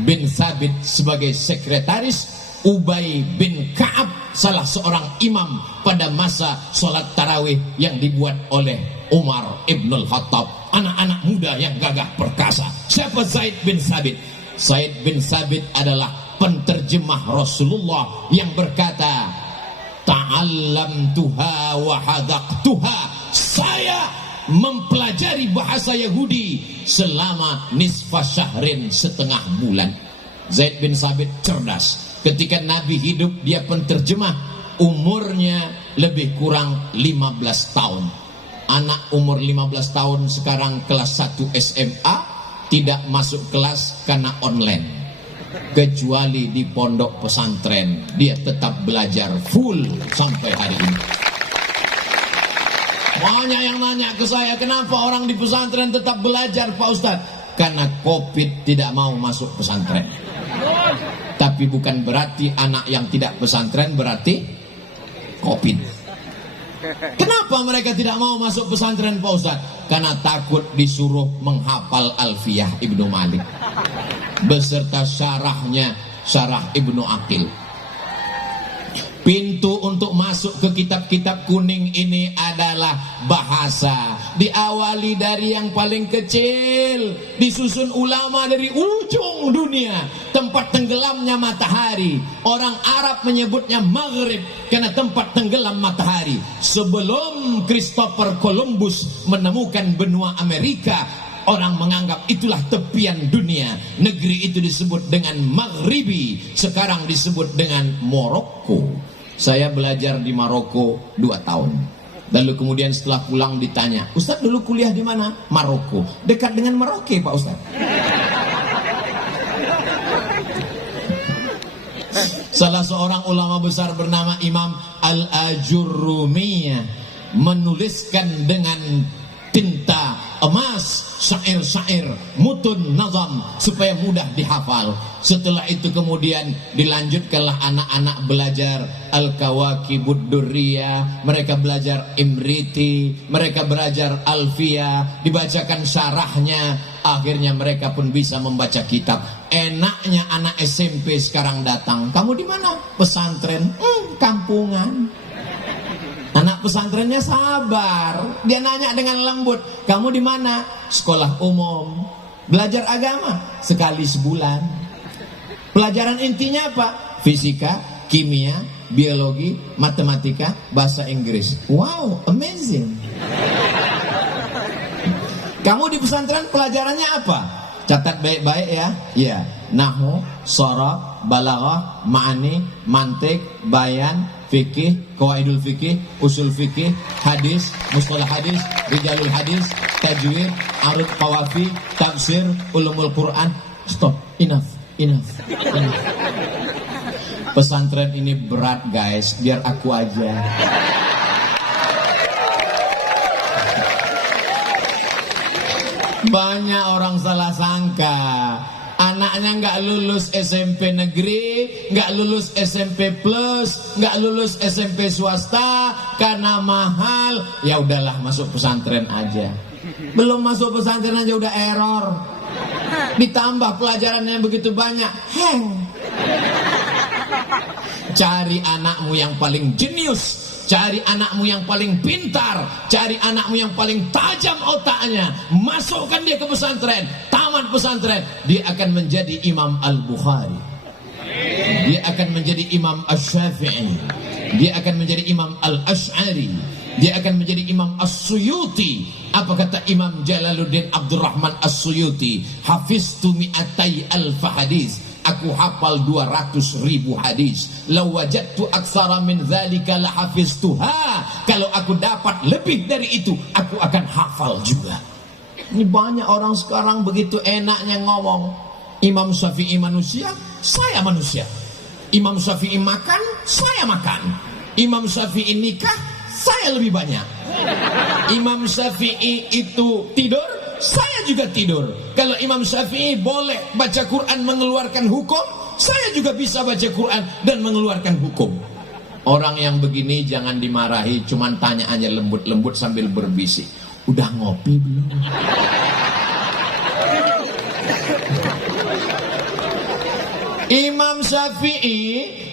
bin Thabit sebagai sekretaris, Ubay bin Ka'ab salah seorang imam pada masa sholat tarawih yang dibuat oleh Umar Ibnul Khattab. Anak-anak muda yang gagah perkasa. Siapa Zaid bin Sabit? Zaid bin Sabit adalah penterjemah Rasulullah yang berkata, ta'allamtuha wa hadaqtuha. Saya mempelajari bahasa Yahudi selama nisfa syahrin, setengah bulan. Zaid bin Sabit cerdas. Ketika Nabi hidup dia penterjemah. Umurnya lebih kurang 15 tahun. Anak umur 15 tahun sekarang kelas 1 SMA tidak masuk kelas karena online. Kecuali di pondok pesantren dia tetap belajar full sampai hari ini. Banyak yang nanya ke saya, kenapa orang di pesantren tetap belajar Pak Ustadz? Karena Covid tidak mau masuk pesantren. Tapi bukan berarti anak yang tidak pesantren berarti Covid. Kenapa mereka tidak mau masuk pesantren Pak Ustadz? Karena takut disuruh menghafal Alfiyah Ibnu Malik beserta syarahnya, syarah Ibnu Aqil. Pintu untuk masuk ke kitab-kitab kuning ini adalah bahasa. Diawali dari yang paling kecil, disusun ulama dari ujung dunia, tempat tenggelamnya matahari. Orang Arab menyebutnya Maghrib karena tempat tenggelam matahari. Sebelum Christopher Columbus menemukan benua Amerika, orang menganggap itulah tepian dunia. Negeri itu disebut dengan Maghribi, sekarang disebut dengan Maroko. Saya belajar di Maroko 2 tahun. Lalu kemudian setelah pulang ditanya, Ustaz dulu kuliah di mana? Maroko. Dekat dengan Merauke Pak Ustaz. Salah seorang ulama besar bernama Imam Al-Ajurrumiyah menuliskan dengan tinta emas syair-syair mutun nazam supaya mudah dihafal. Setelah itu kemudian dilanjutkanlah anak-anak belajar Al-Kawakibud Durriyah, mereka belajar Imriti, mereka belajar Alfiyah, dibacakan syarahnya, akhirnya mereka pun bisa membaca kitab. Enaknya anak SMP sekarang datang, kamu di mana? Pesantren. Kampungan. Anak pesantrennya sabar, dia nanya dengan lembut, kamu di mana? Sekolah umum. Belajar agama sekali sebulan. Pelajaran intinya apa? Fisika, kimia, biologi, matematika, bahasa Inggris. Wow, amazing. Kamu di pesantren pelajarannya apa? Catat baik-baik ya. Iya, nahwu, sharaf, balaghah, ma'ani, mantik, bayan, fikih, qawaidul fikih, usul fikih, hadis, mustalah hadis, rijalul hadis, tajwid, arud qawafi, tafsir, ulumul Quran. Stop, enough. Pesantren ini berat guys, biar aku aja. Banyak orang salah sangka, anaknya nggak lulus SMP negeri, nggak lulus SMP plus, nggak lulus SMP swasta karena mahal. Ya udahlah masuk pesantren aja. Belum masuk pesantren aja udah error. Ditambah pelajarannya begitu banyak, hang. Cari anakmu yang paling jenius, cari anakmu yang paling pintar, cari anakmu yang paling tajam otaknya, masukkan dia ke pesantren. Tamat pesantren, dia akan menjadi Imam Al-Bukhari, dia akan menjadi Imam Asy-Syafi'i, dia akan menjadi Imam Al-Asy'ari, dia akan menjadi Imam As-Suyuti. Apa kata Imam Jalaluddin Abdurrahman As-Suyuti? Hafiztu mi'atai alfa hadis, aku hafal 200.000 hadis. Law wajadtu aksara min dzalika la hafiztuha. Kalau aku dapat lebih dari itu, aku akan hafal juga. Ini banyak orang sekarang begitu enaknya ngomong. Imam Syafi'i manusia, saya manusia. Imam Syafi'i makan, saya makan. Imam Syafi'i nikah, saya lebih banyak. Imam Syafi'i itu tidur, saya juga tidur. Kalau Imam Syafi'i boleh baca Quran mengeluarkan hukum, saya juga bisa baca Quran dan mengeluarkan hukum. Orang yang begini jangan dimarahi, cuman tanya aja lembut-lembut sambil berbisik. Udah ngopi belum? Imam Syafi'i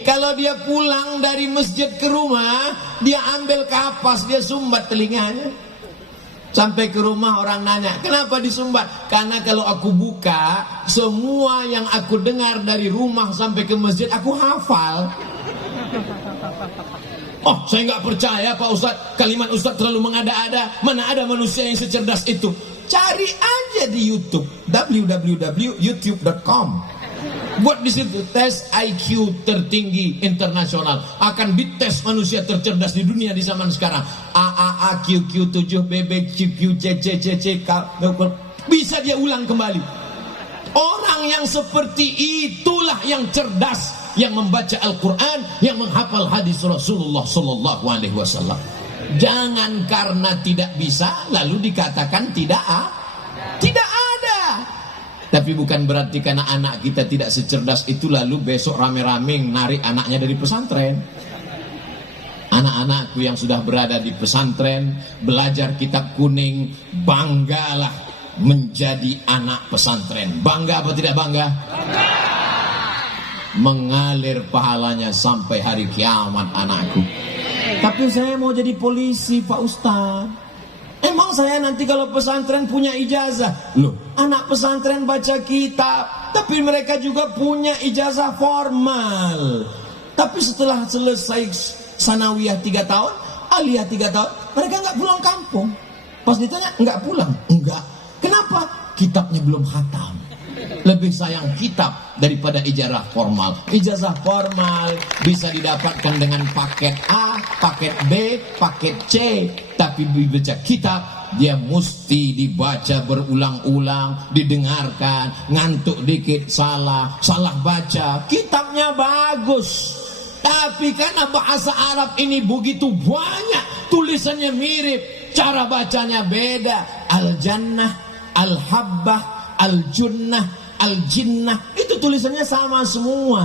kalau dia pulang dari masjid ke rumah, dia ambil kapas, dia sumbat telinganya. Sampai ke rumah orang nanya, kenapa disumbat? Karena kalau aku buka, semua yang aku dengar dari rumah sampai ke masjid, aku hafal. Oh, saya nggak percaya Pak Ustadz, kalimat Ustadz terlalu mengada-ada. Mana ada manusia yang secerdas itu? Cari aja di YouTube, www.youtube.com. Buat di situ tes IQ tertinggi internasional. Akan dites manusia tercerdas di dunia di zaman sekarang. AAA, QQ, 7, BB, QQ, CC, bisa dia ulang kembali. Orang yang seperti itulah yang cerdas, yang membaca Al-Quran, yang menghafal hadis Rasulullah Sallallahu Alaihi Wasallam. Jangan karena tidak bisa lalu dikatakan tidak ada. Tapi bukan berarti karena anak kita tidak secerdas itu lalu besok rame-rame narik anaknya dari pesantren. Anak-anakku yang sudah berada di pesantren, belajar kitab kuning, banggalah menjadi anak pesantren. Bangga apa tidak bangga? Mengalir pahalanya sampai hari kiamat anakku. Tapi saya mau jadi polisi Pak Ustadz. Emang saya nanti kalau pesantren punya ijazah? Loh, anak pesantren baca kitab, tapi mereka juga punya ijazah formal. Tapi setelah selesai sanawiyah 3 tahun, aliyah 3 tahun, mereka nggak pulang kampung. Pas ditanya, nggak pulang? Enggak. Kenapa? Kitabnya belum khatam. Lebih sayang kitab daripada ijazah formal. Ijazah formal bisa didapatkan dengan paket A, paket B, paket C. Tapi dibaca kitab, dia mesti dibaca berulang-ulang, didengarkan, ngantuk dikit salah baca. Kitabnya bagus, tapi karena bahasa Arab ini begitu banyak, tulisannya mirip, cara bacanya beda. Al-Jannah, Al-Habbah, Al-Junnah, Al-Jinnah, itu tulisannya sama semua.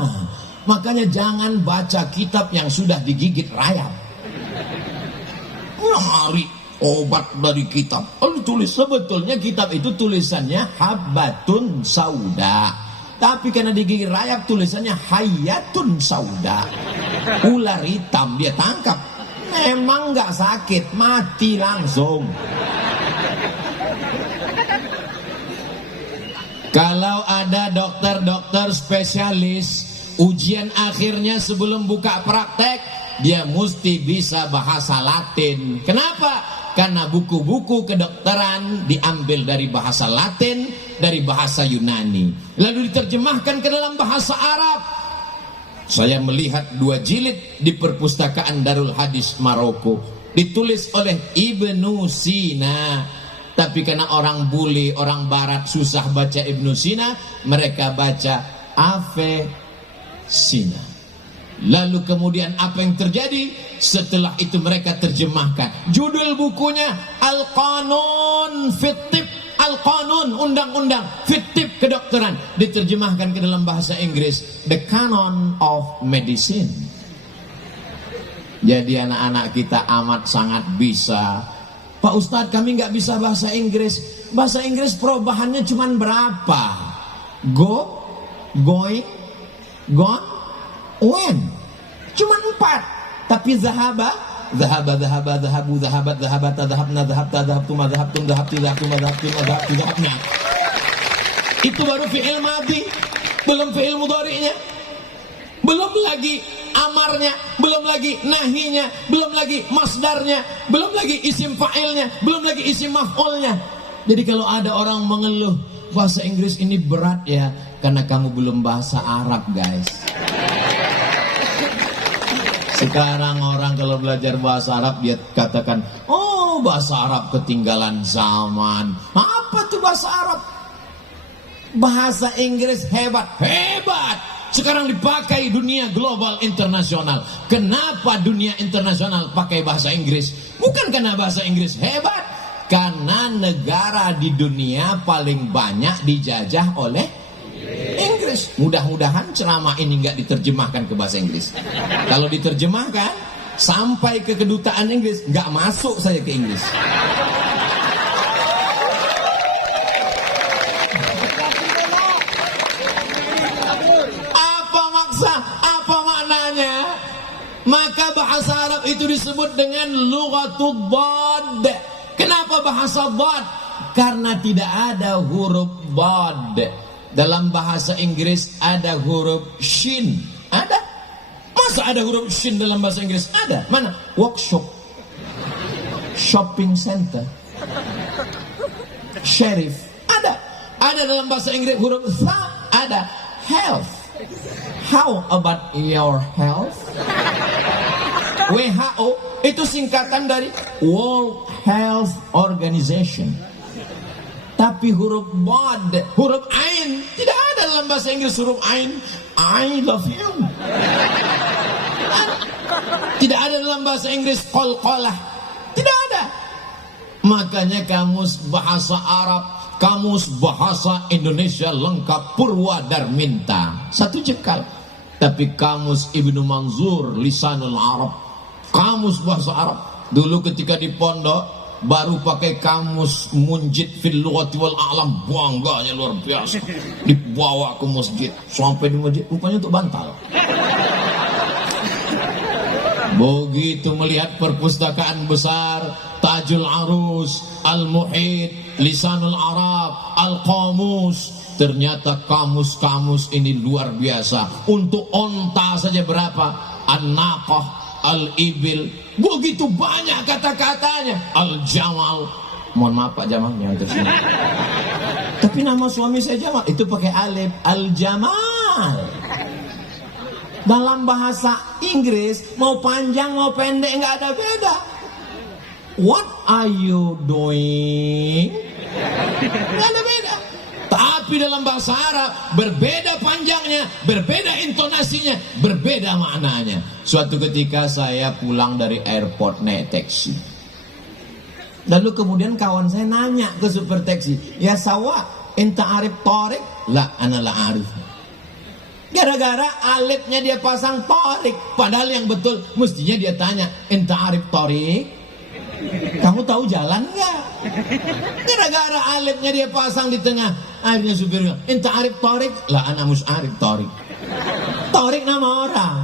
Makanya jangan baca kitab yang sudah digigit rayap. Nyari obat dari kitab, lalu tulis. Sebetulnya kitab itu tulisannya Habbatun Sauda, tapi karena digigit rayap tulisannya Hayatun Sauda. Ular hitam dia tangkap, memang nggak sakit, mati langsung. Kalau ada dokter-dokter spesialis, ujian akhirnya sebelum buka praktek, dia mesti bisa bahasa Latin. Kenapa? Karena buku-buku kedokteran diambil dari bahasa Latin, dari bahasa Yunani, lalu diterjemahkan ke dalam bahasa Arab. Saya melihat 2 jilid di perpustakaan Darul Hadis Maroko, ditulis oleh Ibnu Sina. Tapi karena orang bule, orang barat susah baca Ibnu Sina, mereka baca Avicenna. Lalu kemudian apa yang terjadi? Setelah itu mereka terjemahkan. Judul bukunya Al-Qanun Fit-Tib, Al-Qanun, undang-undang Fit-Tib kedokteran, diterjemahkan ke dalam bahasa Inggris, The Canon of Medicine. Jadi anak-anak kita amat sangat bisa. Pak Ustadz, kami nggak bisa bahasa Inggris. Bahasa Inggris perubahannya cuma berapa? Go, going, gone, when. Cuma 4. Tapi zahaba, zahabu, zahabat, zahabata, zahabna, zahabta, zahabtuma, zahabtum, zahabti, zahabtuma, zahabtuma, zahabti, zahabna. Itu baru fi'il madhi, belum fi'il mudhari'nya, belum lagi amarnya, belum lagi nahinya, belum lagi masdarnya, belum lagi isim fa'ilnya, belum lagi isim maf'ulnya. Jadi kalau ada orang mengeluh bahasa Inggris ini berat ya, karena kamu belum bahasa Arab guys. Sekarang orang kalau belajar bahasa Arab dia katakan, oh bahasa Arab ketinggalan zaman. Apa tuh bahasa Arab? Bahasa Inggris hebat, hebat. Sekarang dipakai dunia global internasional. Kenapa dunia internasional pakai bahasa Inggris? Bukan karena bahasa Inggris hebat, karena negara di dunia paling banyak dijajah oleh Inggris. Mudah-mudahan ceramah ini nggak diterjemahkan ke bahasa Inggris. Kalau diterjemahkan sampai ke kedutaan Inggris, nggak masuk saya ke Inggris. Apa maknanya Maka bahasa Arab itu disebut dengan lughatud dhad. Kenapa bahasa dhad? Karena tidak ada huruf dhad. Dalam bahasa Inggris ada huruf shin. Ada? Masa ada huruf shin dalam bahasa Inggris? Ada. Mana? Workshop, shopping center, sheriff. Ada. Ada dalam bahasa Inggris huruf tha. Ada. Health. How about your health? WHO itu singkatan dari World Health Organization. Tapi huruf bod, huruf ain, tidak ada dalam bahasa Inggris huruf ain. I love you. Tidak ada dalam bahasa Inggris qalqalah. Tidak ada. Makanya kamus bahasa Arab, kamus bahasa Indonesia lengkap Purwadarminta, satu jekal. Tapi kamus Ibnu Manzur Lisanul Arab, kamus bahasa Arab, dulu ketika di pondok baru pakai kamus Munjid fil lughati wal a'lam, bangganya luar biasa. Dibawa ke masjid, sampai di masjid rupanya untuk bantal. Begitu melihat perpustakaan besar, Tajul Arus, Al-Muhit, Lisanul Arab, Al-Qamus, ternyata kamus-kamus ini luar biasa. Untuk onta saja berapa? An-Naqah, Al-Ibil, begitu banyak kata-katanya. Al-Jamal, mohon maaf Pak Jamal, jangan tersinggung. Tapi nama suami saya Jamal, itu pakai alif. Al-Jamal. Dalam bahasa Inggris, mau panjang mau pendek nggak ada beda. What are you doing? Nggak ada beda. Tapi dalam bahasa Arab berbeda panjangnya, berbeda intonasinya, berbeda maknanya. Suatu ketika saya pulang dari airport naik taksi. Lalu kemudian kawan saya nanya ke super taksi, "Ya sawa, enta arif tarik?" "La, ana la arif." Gara-gara alifnya dia pasang tarik, padahal yang betul mestinya dia tanya, "Enta arif tarik? Kamu tahu jalan nggak?" Gara-gara alifnya dia pasang di tengah, akhirnya supir bilang, "Enta arif tarik?" "La, ana mus arif tarik." Tarik nama orang.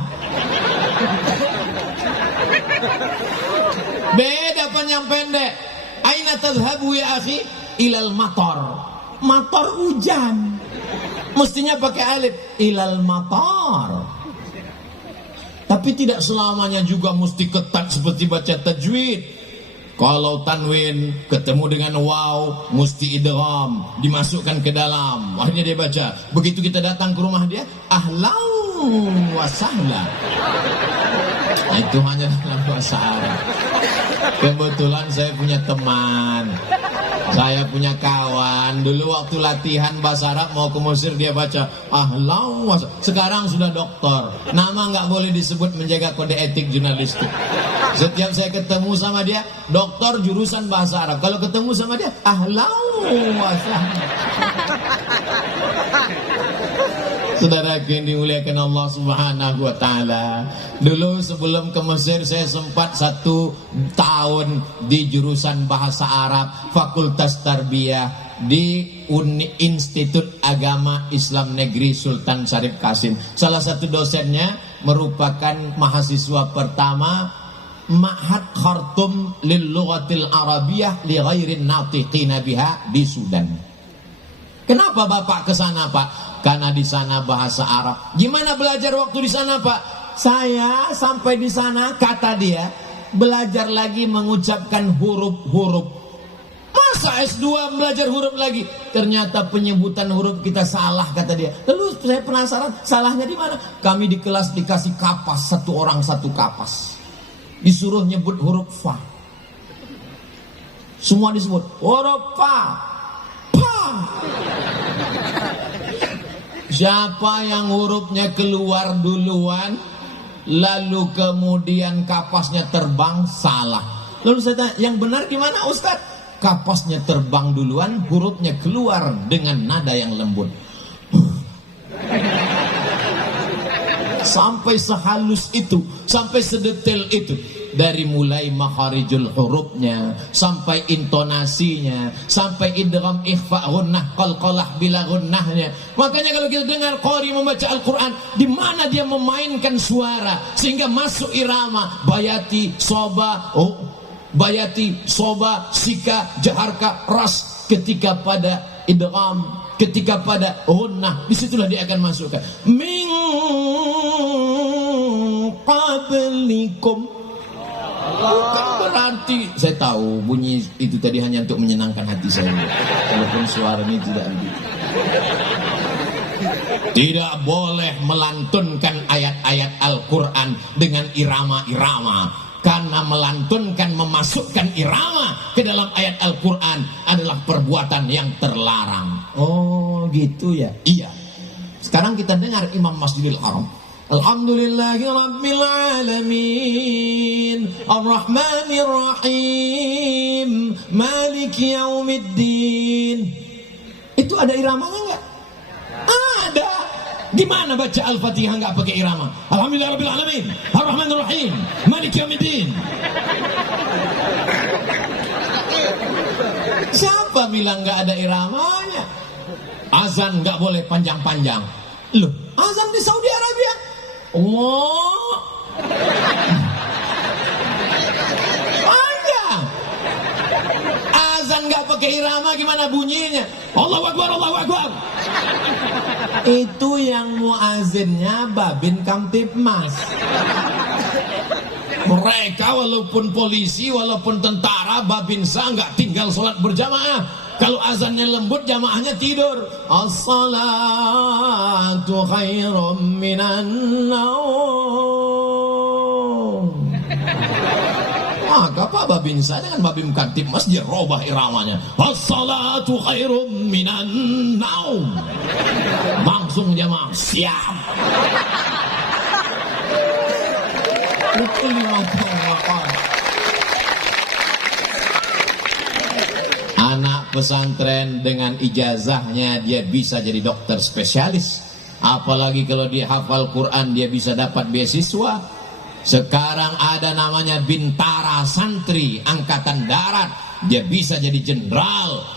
Beda panjang pendek. Aina tadhhabu ya akhi? Ilal matar. Matar hujan. Mestinya pakai alif. Ilal matar. Tapi tidak selamanya juga mesti ketat seperti baca tajwid. Kalau tanwin ketemu dengan waw, mesti idgham, dimasukkan ke dalam. Akhirnya dia baca. Begitu kita datang ke rumah dia, ahlan wa sahlan. Itu hanya dalam bahasa Arab. Kebetulan saya punya teman, saya punya kawan. Dulu waktu latihan bahasa Arab mau ke Mesir dia baca ahlan wa sahlan. Sekarang sudah doktor. Nama nggak boleh disebut, menjaga kode etik jurnalistik. Setiap saya ketemu sama dia, doktor jurusan bahasa Arab. Kalau ketemu sama dia, ahlan wa sahlan. Saudara yang dimuliakan Allah Subhanahu wa taala. Dulu sebelum ke Mesir saya sempat 1 tahun di jurusan bahasa Arab, Fakultas Tarbiyah di Institut Agama Islam Negeri Sultan Syarif Qasim. Salah satu dosennya merupakan mahasiswa pertama Ma'had Khartum lil Lughatil Arabiyyah li ghairin natiqina biha di Sudan. Kenapa Bapak ke sana, Pak? Karena di sana bahasa Arab. Gimana belajar waktu di sana, Pak? Saya sampai di sana, kata dia, belajar lagi mengucapkan huruf-huruf. Masa S2 belajar huruf lagi? Ternyata penyebutan huruf kita salah, kata dia. Lalu saya penasaran, salahnya di mana? Kami di kelas dikasih kapas, 1 orang 1 kapas. Disuruh nyebut huruf fa. Semua disebut huruf fa. Pa. Siapa yang hurufnya keluar duluan, lalu kemudian kapasnya terbang, salah. Lalu saya tanya, yang benar gimana Ustaz? Kapasnya terbang duluan, hurufnya keluar dengan nada yang lembut. Sampai sehalus itu, sampai sedetail itu. dari mulai makharijul hurufnya sampai intonasinya, sampai idgham, ikhfa, gunnah, qalqalah bila gunnahnya. Makanya kalau kita dengar qari membaca Al-Quran, di mana dia memainkan suara sehingga masuk irama bayati, soba, bayati, soba, sika, jaharka, ras. Ketika pada idgham, ketika pada gunnah, disitulah dia akan masukkan min qablikum. Bukan berarti saya tahu bunyi itu tadi hanya untuk menyenangkan hati saya, walaupun suaranya tidak begitu. Tidak boleh melantunkan ayat-ayat Al-Quran dengan irama-irama. Karena melantunkan, memasukkan irama ke dalam ayat Al-Quran adalah perbuatan yang terlarang. Oh gitu ya? Iya. Sekarang kita dengar Imam Masjidil Haram. Alhamdulillahi Rabbil Alamin, Ar-Rahmanir Rahim, Maliki Yaumiddin. Itu ada iramanya enggak? Ada. Gimana baca Al-Fatihah enggak pakai irama? Alhamdulillah Rabbil Alamin, Ar-Rahmanir Rahim, Maliki Yaumiddin. Siapa bilang enggak ada iramanya? Azan enggak boleh panjang-panjang. Loh, azan di Saudi Arabia, Allah panjang. Azan nggak pakai irama gimana bunyinya? Allahu Akbar, Allahu Akbar. Itu yang muazinnya Babin Kamtibmas. Mereka walaupun polisi, walaupun tentara, Babinsa nggak tinggal sholat berjamaah. Kalau azannya lembut, jamaahnya tidur. As-salatu khairum minan naum. Maka Pak Babinsa dengan Babin Kamtibmas dia robah iramanya. As-salatu khairum minan naum. Langsung jamaah siap. Itu 50 anak pesantren dengan ijazahnya dia bisa jadi dokter spesialis. Apalagi kalau dia hafal Quran dia bisa dapat beasiswa. Sekarang ada namanya Bintara Santri Angkatan Darat, dia bisa jadi jenderal.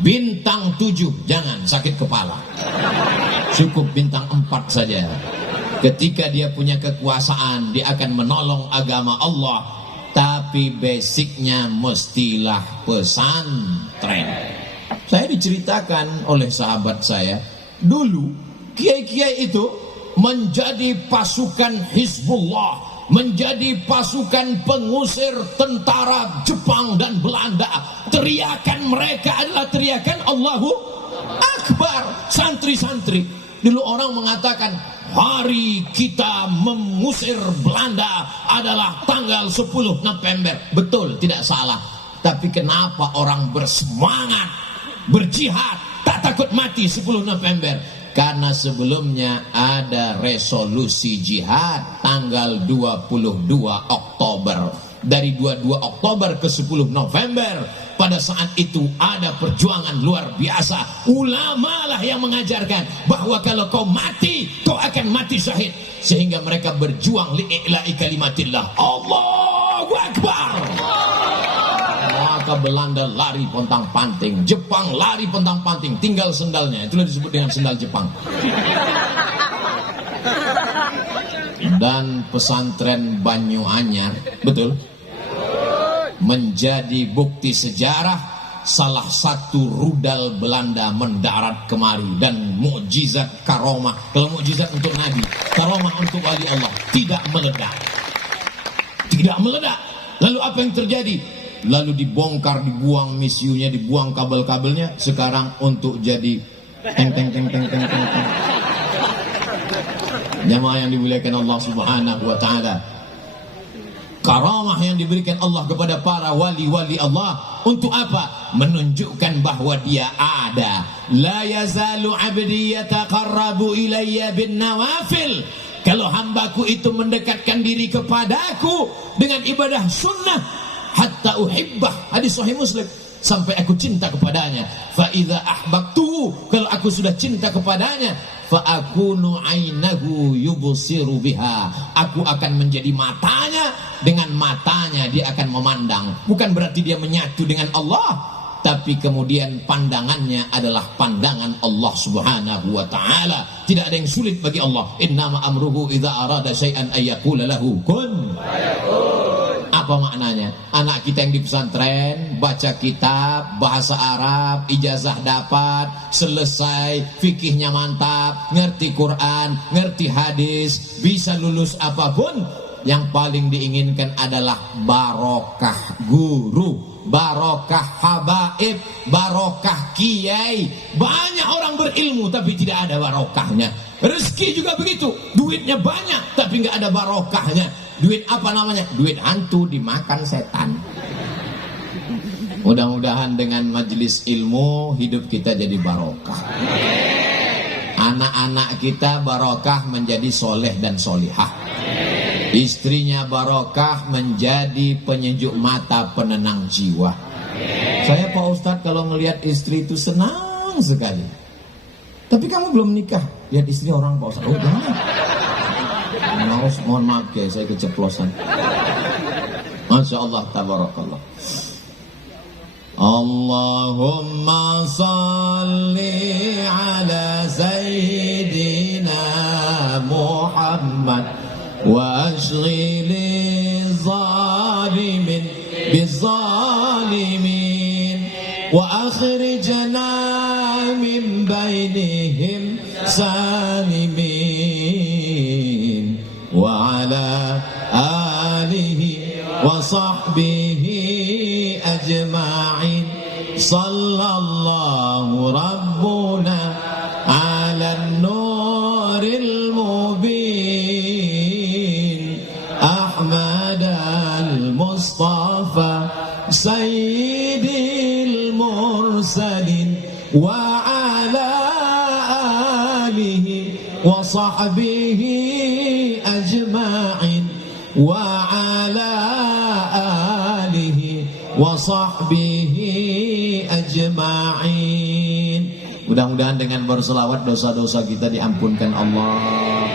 Bintang 7 jangan sakit kepala, cukup bintang 4 saja. Ketika dia punya kekuasaan dia akan menolong agama Allah. Tapi basicnya mestilah pesantren. Saya diceritakan oleh sahabat saya, dulu kiai-kiai itu menjadi pasukan Hizbullah, menjadi pasukan pengusir tentara Jepang dan Belanda. Teriakan mereka adalah teriakan Allahu Akbar. Santri-santri dulu orang mengatakan hari kita mengusir Belanda adalah tanggal 10 November. Betul, tidak salah. Tapi kenapa orang bersemangat, berjihad, tak takut mati 10 November? Karena sebelumnya ada resolusi jihad tanggal 22 Oktober. Dari 22 Oktober ke 10 November, pada saat itu ada perjuangan luar biasa. Ulama lah yang mengajarkan bahwa kalau kau mati, kau akan mati syahid. Sehingga mereka berjuang li'i'la'i kalimatillah. Allahu Akbar. Maka Belanda lari pontang-panting, Jepang lari pontang-panting, tinggal sendalnya. Itulah disebut dengan sendal Jepang. Dan pesantren Banyuanyar, betul, menjadi bukti sejarah salah satu rudal Belanda mendarat kemari. Dan mukjizat karomah, kalau mukjizat untuk Nabi, karomah untuk wali Allah, tidak meledak. Tidak meledak. Lalu apa yang terjadi? Lalu dibongkar, dibuang misiunya, dibuang kabel-kabelnya. Sekarang untuk jadi teng. Jamaah yang dimuliakan Allah Subhanahu wa taala, karamah yang diberikan Allah kepada para wali-wali Allah untuk apa? Menunjukkan bahwa dia ada. La yazalu 'abdi yataqarrabu ilayya bin nawafil. Kalau hambaku itu mendekatkan diri kepadaku dengan ibadah sunnah, hatta uhibbah. Hadis sahih Muslim. sampai aku cinta kepadanya. Fa idza ahbabtu, kalau aku sudah cinta kepadanya, fa akunu ainahu yubsiru biha, aku akan menjadi matanya, dengan matanya dia akan memandang. Bukan berarti dia menyatu dengan Allah, tapi kemudian pandangannya adalah pandangan Allah Subhanahu wa taala. Tidak ada yang sulit bagi Allah. Innama amruhu idza arada syai'an ayyaqula lahu kun fayakun. Apa maknanya? Anak kita yang di pesantren baca kitab, bahasa Arab, ijazah dapat, selesai, fikihnya mantap, ngerti Quran, ngerti hadis, bisa lulus apapun, yang paling diinginkan adalah barokah guru, barokah habaib, barokah kiai. Banyak orang berilmu tapi tidak ada barokahnya. Rezeki juga begitu, duitnya banyak tapi nggak ada barokahnya. Duit apa namanya? Duit hantu dimakan setan. Mudah-mudahan dengan majelis ilmu hidup kita jadi barokah. Anak-anak kita barokah menjadi soleh dan solihah. Istrinya barokah menjadi penyejuk mata, penenang jiwa. Saya Pak Ustadz kalau ngelihat istri itu senang sekali. Tapi kamu belum nikah, lihat istri orang Pak Ustadz. Oh jangan. Mohon maaf guys, saya keceplosan. Masya Allah, tabarakallah. Allahumma salli ala Sayyidina Muhammad wa ashghili zalimin bizalimin wa akhrijna min bainihim salimin wa ala alihi wa sahbihi ajma'in. Sallallahu rabbuna ala nuril mubin Ahmad al-Mustafa sayyidil mursalin wa ala alihi wa sahbihi ajma'in wa ala alihi wa sahbihi ajma'in. Mudah-mudahan dengan berselawat dosa-dosa kita diampunkan Allah,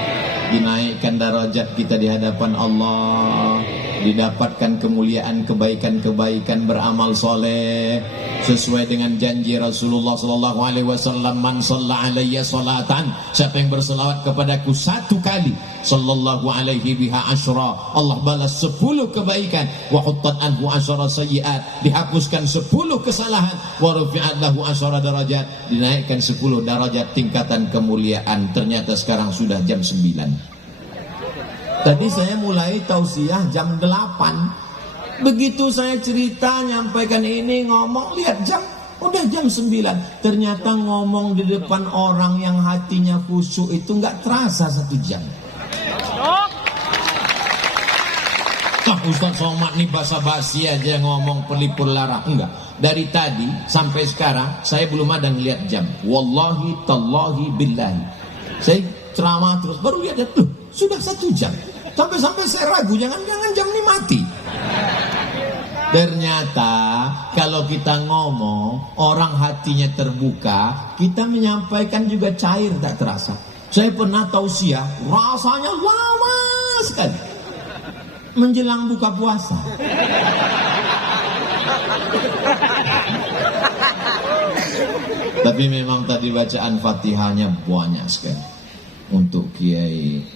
dinaikkan derajat kita di hadapan Allah, didapatkan kemuliaan, kebaikan-kebaikan, beramal soleh sesuai dengan janji Rasulullah sallallahu alaihi wasallam. Man shalla alayya salatan, siapa yang berselawat kepadaku satu kali, sallallahu alaihi biha asyra, Allah balas 10 kebaikan. Wa huttat anhu asyra sayyiat, dihapuskan 10 kesalahan. Wa rufi'at lahu asyra darajat, dinaikkan 10 derajat tingkatan kemuliaan. Ternyata sekarang sudah jam 9. Tadi saya mulai tausiah jam 8. Begitu saya cerita, nyampaikan ini, ngomong, lihat jam, udah jam 9. Ternyata ngomong di depan orang yang hatinya khusyuk itu nggak terasa 1 jam. Ustaz Somad nih basa-basi aja ngomong pelipur lara. Enggak, dari tadi sampai sekarang saya belum ada ngeliat jam. Wallahi tallahi billahi, saya ceramah terus, baru lihat tuh sudah 1 jam. Sampai-sampai saya ragu, jangan-jangan jam ini mati. Ternyata kalau kita ngomong, orang hatinya terbuka, kita menyampaikan juga cair, tak terasa. Saya pernah tausiah, rasanya lama sekali, menjelang buka puasa. Tapi memang tadi bacaan Fatihahnya banyak sekali. Untuk Kiai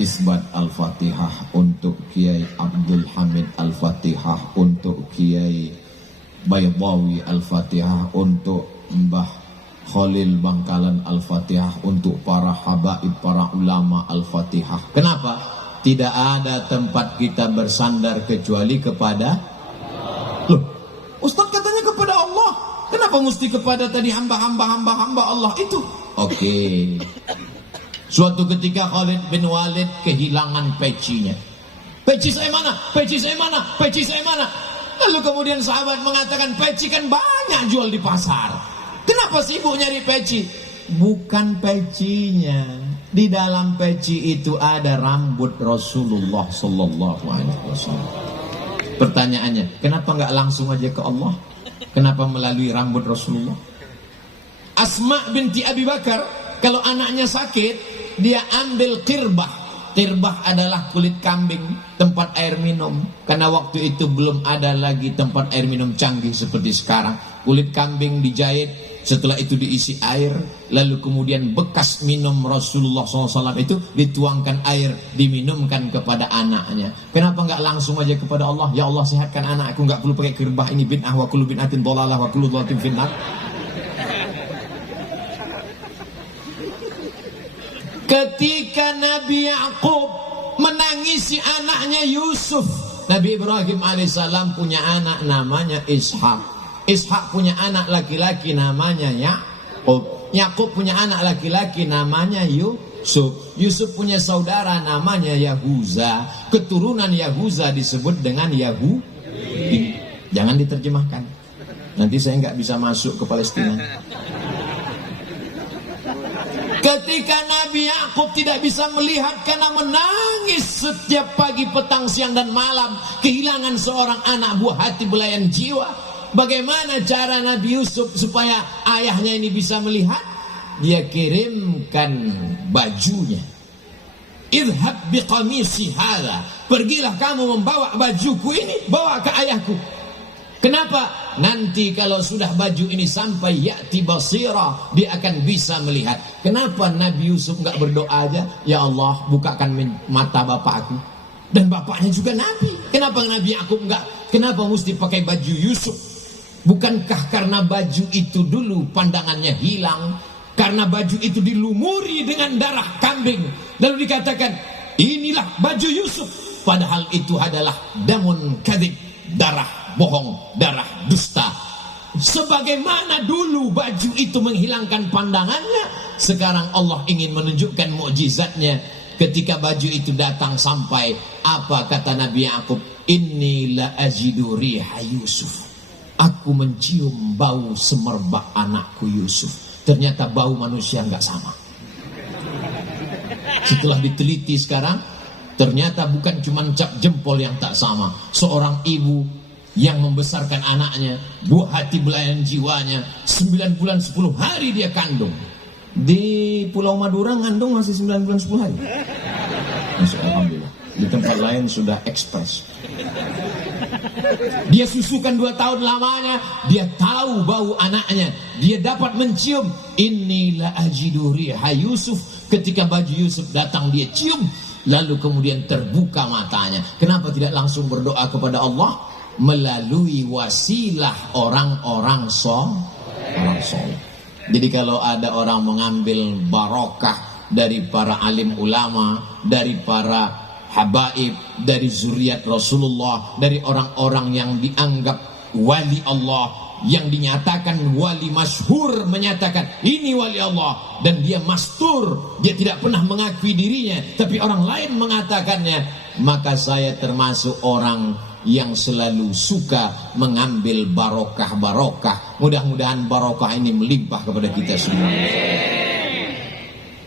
Isbat Al-Fatihah, untuk Kiai Abdul Hamid Al-Fatihah, untuk Kiai Baydawi Al-Fatihah, untuk Mbah Khalil Bangkalan Al-Fatihah, untuk para habaib, para ulama Al-Fatihah. Kenapa? Tidak ada tempat kita bersandar kecuali kepada loh, Ustaz katanya kepada Allah. Kenapa mesti kepada tadi hamba Allah itu? Oke. Suatu ketika Khalid bin Walid kehilangan pecinya. Peci saya mana? Peci saya mana? Peci saya mana? Lalu kemudian sahabat mengatakan, peci kan banyak jual di pasar. Kenapa sibuk nyari peci? Bukan pecinya. Di dalam peci itu ada rambut Rasulullah sallallahu alaihi wasallam. Pertanyaannya, kenapa enggak langsung aja ke Allah? Kenapa melalui rambut Rasulullah? Asma binti Abi Bakar, kalau anaknya sakit, dia ambil qirbah. Qirbah adalah kulit kambing, tempat air minum. Karena waktu itu belum ada lagi tempat air minum canggih seperti sekarang. Kulit kambing dijahit, setelah itu diisi air, lalu kemudian bekas minum Rasulullah SAW itu dituangkan air, diminumkan kepada anaknya. Kenapa nggak langsung aja kepada Allah? Ya Allah, sehatkan anakku, nggak perlu pakai qirbah ini. Bid'ah wa kullu bid'atin dhalalah wa kullu dhalatin finnar. Ketika Nabi Yakub menangisi anaknya Yusuf, Nabi Ibrahim alaihissalam punya anak namanya Ishak. Ishak punya anak laki-laki namanya Yakub. Yakub punya anak laki-laki namanya Yusuf. Yusuf punya saudara namanya Yahuza. Keturunan Yahuza disebut dengan Yahudi. Jangan diterjemahkan, nanti saya nggak bisa masuk ke Palestina. Ketika Nabi Yakub tidak bisa melihat karena menangis setiap pagi, petang, siang dan malam, kehilangan seorang anak buah hati belayan jiwa. Bagaimana cara Nabi Yusuf supaya ayahnya ini bisa melihat? Dia kirimkan bajunya. Idhab biqamisi hadha, pergilah kamu membawa bajuku ini, bawa ke ayahku. Kenapa? Nanti kalau sudah baju ini sampai ya'ti basira, dia akan bisa melihat. Kenapa Nabi Yusuf enggak berdoa aja, ya Allah bukakan mata bapakku? Dan bapaknya juga Nabi. Kenapa Nabi Yakub enggak? Kenapa mesti pakai baju Yusuf? Bukankah karena baju itu dulu pandangannya hilang? Karena baju itu dilumuri dengan darah kambing, lalu dikatakan inilah baju Yusuf. Padahal itu adalah damun kadzib, darah bohong, darah dusta. Sebagaimana dulu baju itu menghilangkan pandangannya, sekarang Allah ingin menunjukkan mukjizatnya. Ketika baju itu datang sampai, apa kata Nabi Yakub? Inni la ajidu riha Yusuf, aku mencium bau semerbak anakku Yusuf. Ternyata bau manusia nggak sama. Setelah diteliti sekarang, ternyata bukan cuma cap jempol yang tak sama. Seorang ibu yang membesarkan anaknya, buah hati belayan jiwanya, 9 bulan 10 hari dia kandung. Di Pulau Madura ngandung masih 9 bulan 10 hari. Alhamdulillah. Di tempat lain sudah ekspres. Dia susukan 2 tahun lamanya, dia tahu bau anaknya, dia dapat mencium. Inilah ajidu riha Yusuf. Ketika baju Yusuf datang dia cium, lalu kemudian terbuka matanya. Kenapa tidak langsung berdoa kepada Allah? Melalui wasilah orang-orang soleh. Jadi kalau ada orang mengambil barokah dari para alim ulama, dari para habaib, dari zuriat Rasulullah, dari orang-orang yang dianggap wali Allah, yang dinyatakan wali masyhur, menyatakan ini wali Allah, dan dia mastur, dia tidak pernah mengakui dirinya, tapi orang lain mengatakannya, maka saya termasuk orang yang selalu suka mengambil barokah-barokah. Mudah-mudahan barokah ini melimpah kepada kita semua.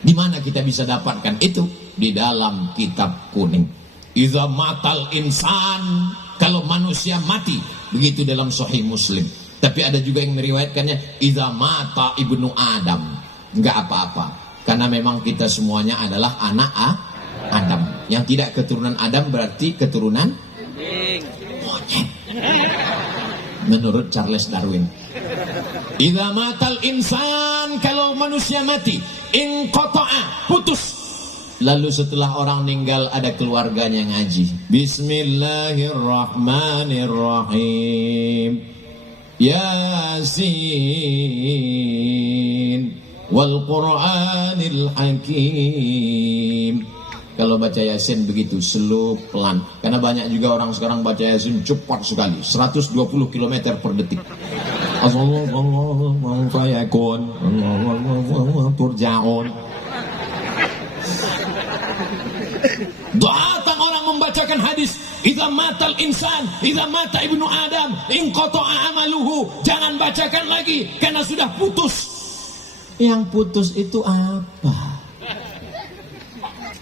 Di mana kita bisa dapatkan itu? Di dalam kitab kuning. Idza matal insan, kalau manusia mati, begitu dalam Sahih Muslim. Tapi ada juga yang meriwayatkannya idza mata ibnu Adam. Enggak apa-apa, karena memang kita semuanya adalah anak Adam. Yang tidak keturunan Adam berarti keturunan monyet, menurut Charles Darwin. Idza matal insan, kalau manusia mati, inqata'a, putus. Lalu setelah orang meninggal ada keluarganya ngaji. Bismillahirrahmanirrahim. Yasin wal Qur'anil Hakim. Kalau baca Yasin begitu slow, pelan. Karena banyak juga orang sekarang baca Yasin cepat sekali, 120 km per detik. Allahumma fayakun, Allahumma turja'un. Datang orang membacakan hadis, idza matal insan, idza mata ibnu Adam, inqata'a amaluhu. Jangan bacakan lagi karena sudah putus. Yang putus itu apa?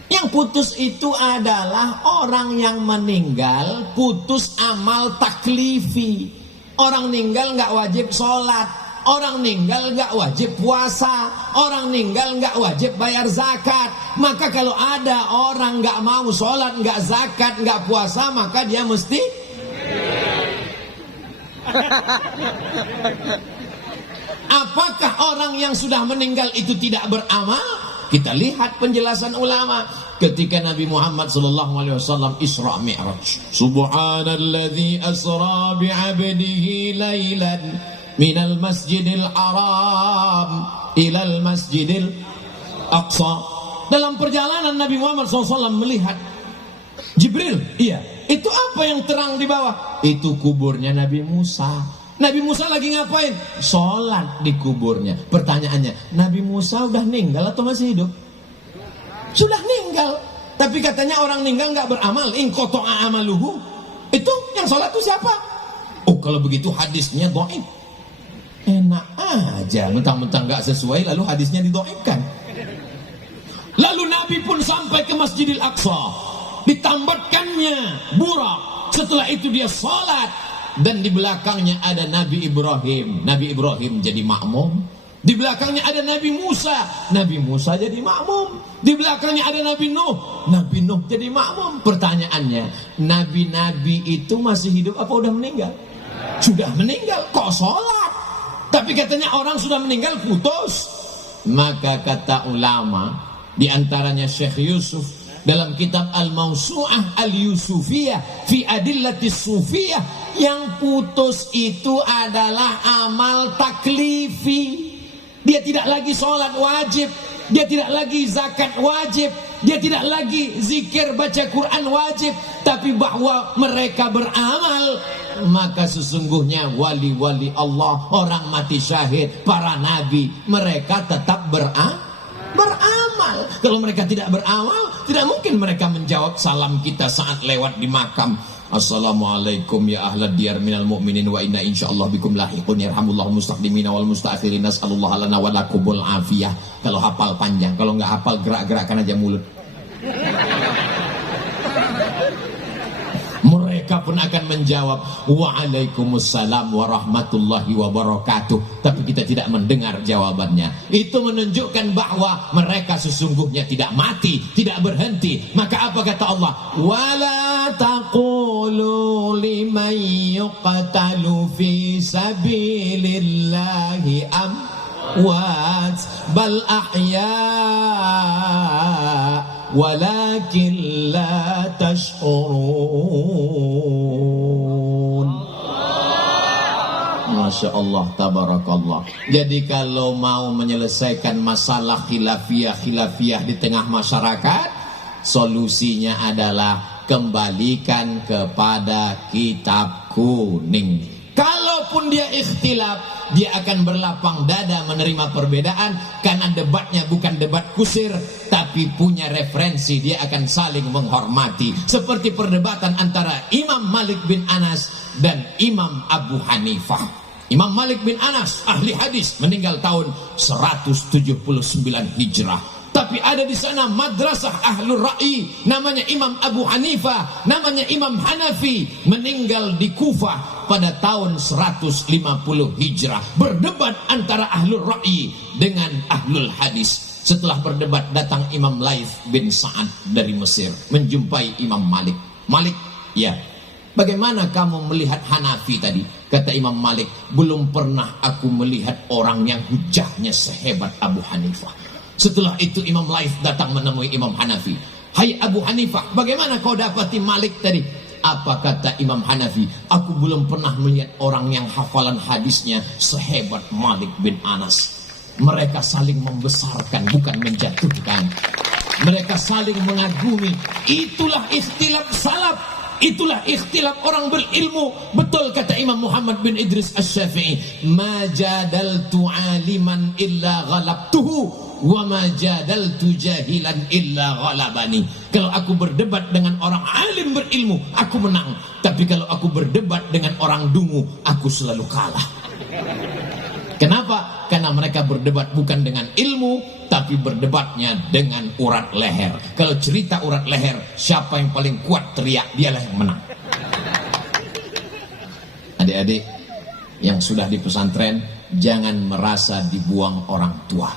Yang putus itu adalah orang yang meninggal putus amal taklifi. Orang ninggal nggak wajib sholat, orang ninggal nggak wajib puasa, orang ninggal nggak wajib bayar zakat. Maka kalau ada orang nggak mau sholat, nggak zakat, nggak puasa, maka dia mesti apakah orang yang sudah meninggal itu tidak beramal? Kita lihat penjelasan ulama ketika Nabi Muhammad SAW Isra Mi'raj. Subhanalladzi asra bi'abdihi laylan minal masjidil haram ilal masjidil aqsa. Dalam perjalanan Nabi Muhammad SAW melihat Jibril. Iya, itu apa yang terang di bawah? Itu kuburnya Nabi Musa. Nabi Musa lagi ngapain? Sholat di kuburnya. Pertanyaannya, Nabi Musa udah meninggal atau masih hidup? Sudah meninggal. Tapi katanya orang meninggal nggak beramal. In qata'a amaluhu. Itu yang sholat itu siapa? Oh, kalau begitu hadisnya dhaif. Enak aja, mentang-mentang nggak sesuai lalu hadisnya didhaifkan. Lalu Nabi pun sampai ke Masjidil Aqsa. Ditambatkannya burak. Setelah itu dia sholat. Dan di belakangnya ada Nabi Ibrahim. Nabi Ibrahim jadi makmum. Di belakangnya ada Nabi Musa. Nabi Musa jadi makmum. Di belakangnya ada Nabi Nuh. Nabi Nuh jadi makmum. Pertanyaannya, Nabi-Nabi itu masih hidup apa udah meninggal? Sudah meninggal, kok sholat? Tapi katanya orang sudah meninggal putus. Maka kata ulama, di antaranya Syekh Yusuf dalam kitab Al-Mawsu'ah Al-Yusufiyah fi Adillatis Sufiyah, yang putus itu adalah amal taklifi. Dia tidak lagi sholat wajib, dia tidak lagi zakat wajib, dia tidak lagi zikir baca Quran wajib, tapi bahwa mereka beramal. Maka sesungguhnya wali-wali Allah, orang mati syahid, para nabi, mereka tetap beramal. Kalau mereka tidak beramal, tidak mungkin mereka menjawab salam kita saat lewat di makam. Assalamualaikum ya ahlad diyar minal mu'minin wa inna insyaallah bikum lahiqun yarhamullahu mustaqdimina wal mustaakhirin nas'alullah lana wa lakumul afiyah. Kalau hafal panjang, kalau nggak hafal gerak-gerakkan aja mulut. Mereka pun akan menjawab waalaikumsalam warahmatullahi wabarakatuh. Tapi kita tidak mendengar jawabannya. Itu menunjukkan bahwa mereka sesungguhnya tidak mati, tidak berhenti. Maka apa kata Allah? Wala taqulu liman yuqtalu fi sabilillahi amwat bal ahya walakin la tash'urun. Masya Allah, tabarakallah. Jadi kalau mau menyelesaikan masalah khilafiyah di tengah masyarakat, solusinya adalah kembalikan kepada kitab kuning. Kalaupun dia ikhtilaf, dia akan berlapang dada menerima perbedaan, karena debatnya bukan debat kusir, tapi punya referensi. Dia akan saling menghormati, seperti perdebatan antara Imam Malik bin Anas dan Imam Abu Hanifah. Imam Malik bin Anas ahli hadis, meninggal tahun 179 Hijrah. Tapi ada di sana madrasah ahlul ra'i, namanya Imam Abu Hanifah, namanya Imam Hanafi, meninggal di Kufah pada tahun 150 Hijrah. Berdebat antara ahlul ra'i dengan ahlul hadis. Setelah berdebat, datang Imam Laith bin Sa'ad dari Mesir menjumpai Imam Malik. Malik, ya, bagaimana kamu melihat Hanafi tadi? Kata Imam Malik, belum pernah aku melihat orang yang hujahnya sehebat Abu Hanifah. Setelah itu Imam Laith datang menemui Imam Hanafi. Hai Abu Hanifah, bagaimana kau dapati Malik tadi? Apa kata Imam Hanafi? Aku belum pernah melihat orang yang hafalan hadisnya sehebat Malik bin Anas. Mereka saling membesarkan, bukan menjatuhkan. Mereka saling mengagumi. Itulah ikhtilaf salaf. Itulah ikhtilaf orang berilmu. Betul kata Imam Muhammad bin Idris Asy-Syafi'i, ma jadaltu aliman illa ghalabtuhu wa ma jadaltu jahilan illa ghalabani. Kalau aku berdebat dengan orang alim berilmu, aku menang. Tapi kalau aku berdebat dengan orang dungu, aku selalu kalah. Kenapa? Karena mereka berdebat bukan dengan ilmu, tapi berdebatnya dengan urat leher. Kalau cerita urat leher, siapa yang paling kuat teriak, dialah yang menang. Adik-adik, yang sudah di pesantren, jangan merasa dibuang orang tua.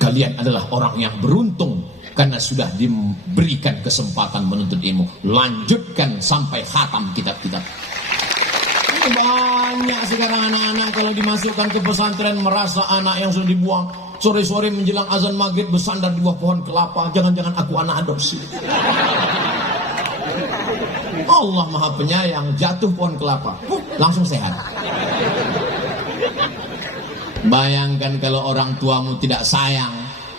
Kalian adalah orang yang beruntung karena sudah diberikan kesempatan menuntut ilmu. Lanjutkan sampai khatam kitab-kitab. Banyak sekarang anak-anak kalau dimasukkan ke pesantren merasa anak yang sudah dibuang. Sore-sore menjelang azan maghrib bersandar di bawah pohon kelapa. Jangan-jangan aku anak adopsi. Allah Maha Penyayang, jatuh pohon kelapa, langsung sehat. Bayangkan kalau orang tuamu tidak sayang,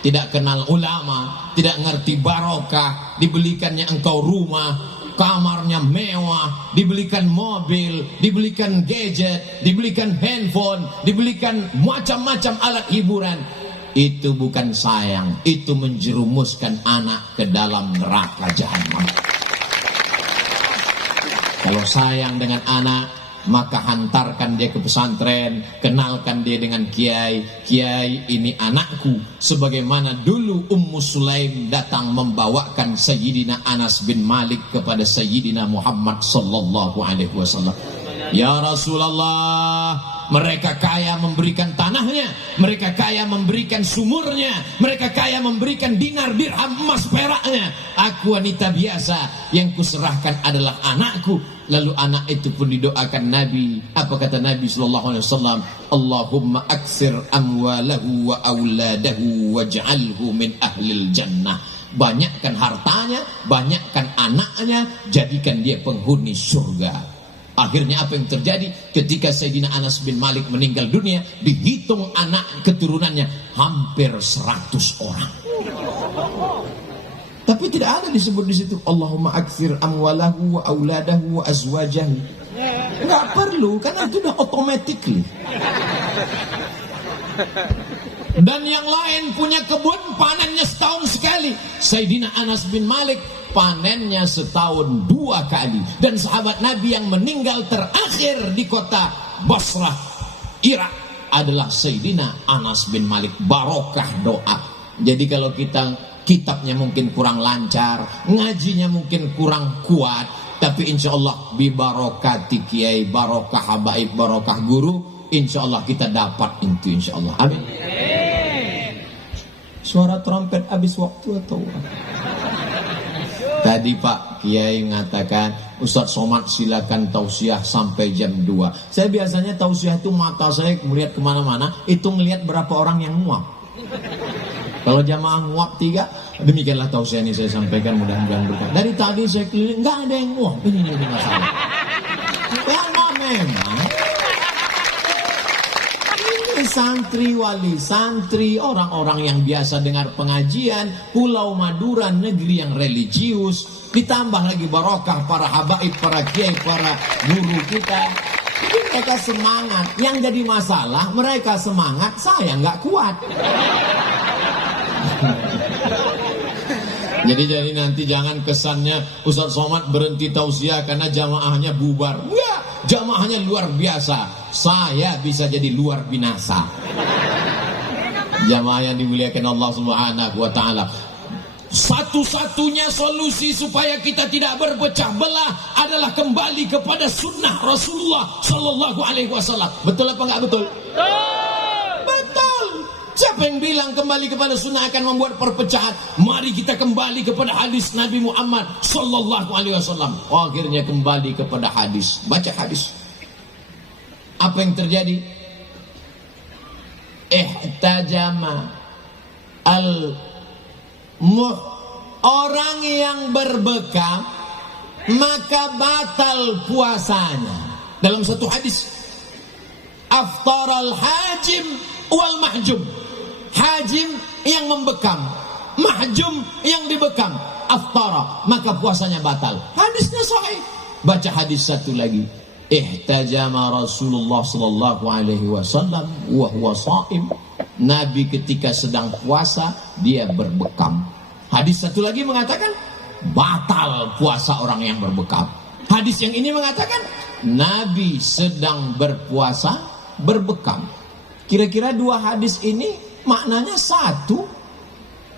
tidak kenal ulama, tidak ngerti barokah, dibelikannya engkau rumah, kamarnya mewah, dibelikan mobil, dibelikan gadget, dibelikan handphone, dibelikan macam-macam alat hiburan. Itu bukan sayang, itu menjerumuskan anak ke dalam neraka jahanam. Kalau sayang dengan anak, maka hantarkan dia ke pesantren, kenalkan dia dengan kiai. Kiai, ini anakku. Sebagaimana dulu Ummu Sulaim datang membawakan Sayyidina Anas bin Malik kepada Sayyidina Muhammad sallallahu alaihi wasallam. Ya Rasulullah, mereka kaya memberikan tanahnya, mereka kaya memberikan sumurnya, mereka kaya memberikan dinar, dirham, emas, peraknya. Aku wanita biasa, yang kuserahkan adalah anakku. Lalu anak itu pun didoakan Nabi. Apa kata Nabi sallallahu alaihi wasallam? Allahumma aksir amwalahu wa auladahu waj'alhu min ahlil jannah. Banyakkan hartanya, banyakkan anaknya, jadikan dia penghuni surga. Akhirnya apa yang terjadi ketika Sayyidina Anas bin Malik meninggal dunia, dihitung anak keturunannya hampir 100 orang. Tapi tidak ada disebut di situ Allahumma aktsir amwalahu wa auladahu wa azwajahu. Enggak perlu, karena itu udah automatically. Dan yang lain punya kebun, panennya setahun sekali. Sayyidina Anas bin Malik panennya setahun 2 kali. Dan sahabat Nabi yang meninggal terakhir di kota Basrah, Irak, adalah Sayyidina Anas bin Malik. Barokah doa. Jadi kalau kita kitabnya mungkin kurang lancar, ngajinya mungkin kurang kuat, tapi insya Allah bi barokati kiai, barokah habaib, barokah guru, insya Allah kita dapat itu, insya Allah. Amin. Suara trompet habis waktu atau tadi Pak Kiai mengatakan, Ustadz Somad silakan tausiah sampai jam 2. Saya biasanya tausiah itu mata saya melihat kemana-mana, itu melihat berapa orang yang nguap. Kalau jamaah nguap 3, demikianlah tausiah ini saya sampaikan, mudah-mudahan berkah. Dari tadi saya keliling, nggak ada yang nguap. Ini masalah. Karena memang ini santri wali santri, orang-orang yang biasa dengar pengajian, Pulau Madura negeri yang religius, ditambah lagi barokah para habaib, para kiai, para guru kita. Jadi mereka semangat. Yang jadi masalah, mereka semangat, saya nggak kuat. Jadi nanti jangan kesannya Ustadz Somad berhenti tausiah karena jamaahnya bubar. Enggak, jamaahnya luar biasa. Saya bisa jadi luar binasa. Jamaah yang dimuliakan Allah Subhanahu wa taala. Satu-satunya solusi supaya kita tidak berpecah belah adalah kembali kepada sunnah Rasulullah sallallahu alaihi wasallam. Betul apa enggak betul? Betul. Siapa yang bilang kembali kepada sunnah akan membuat perpecahan? Mari kita kembali kepada hadis Nabi Muhammad sallallahu alaihi wasallam. Akhirnya kembali kepada hadis. Baca hadis. Apa yang terjadi? Ihtajama orang yang berbekam maka batal puasanya. Dalam satu hadis, aftaral hajim wal mahjum. Hajim yang membekam, mahjum yang dibekam, aftara, maka puasanya batal. Hadisnya sahih. Baca hadis satu lagi. Ihtajama Rasulullah sallallahu alaihi wasallam wa huwa shaim. Nabi ketika sedang puasa dia berbekam. Hadis satu lagi mengatakan batal puasa orang yang berbekam. Hadis yang ini mengatakan Nabi sedang berpuasa berbekam. Kira-kira dua hadis ini maknanya satu,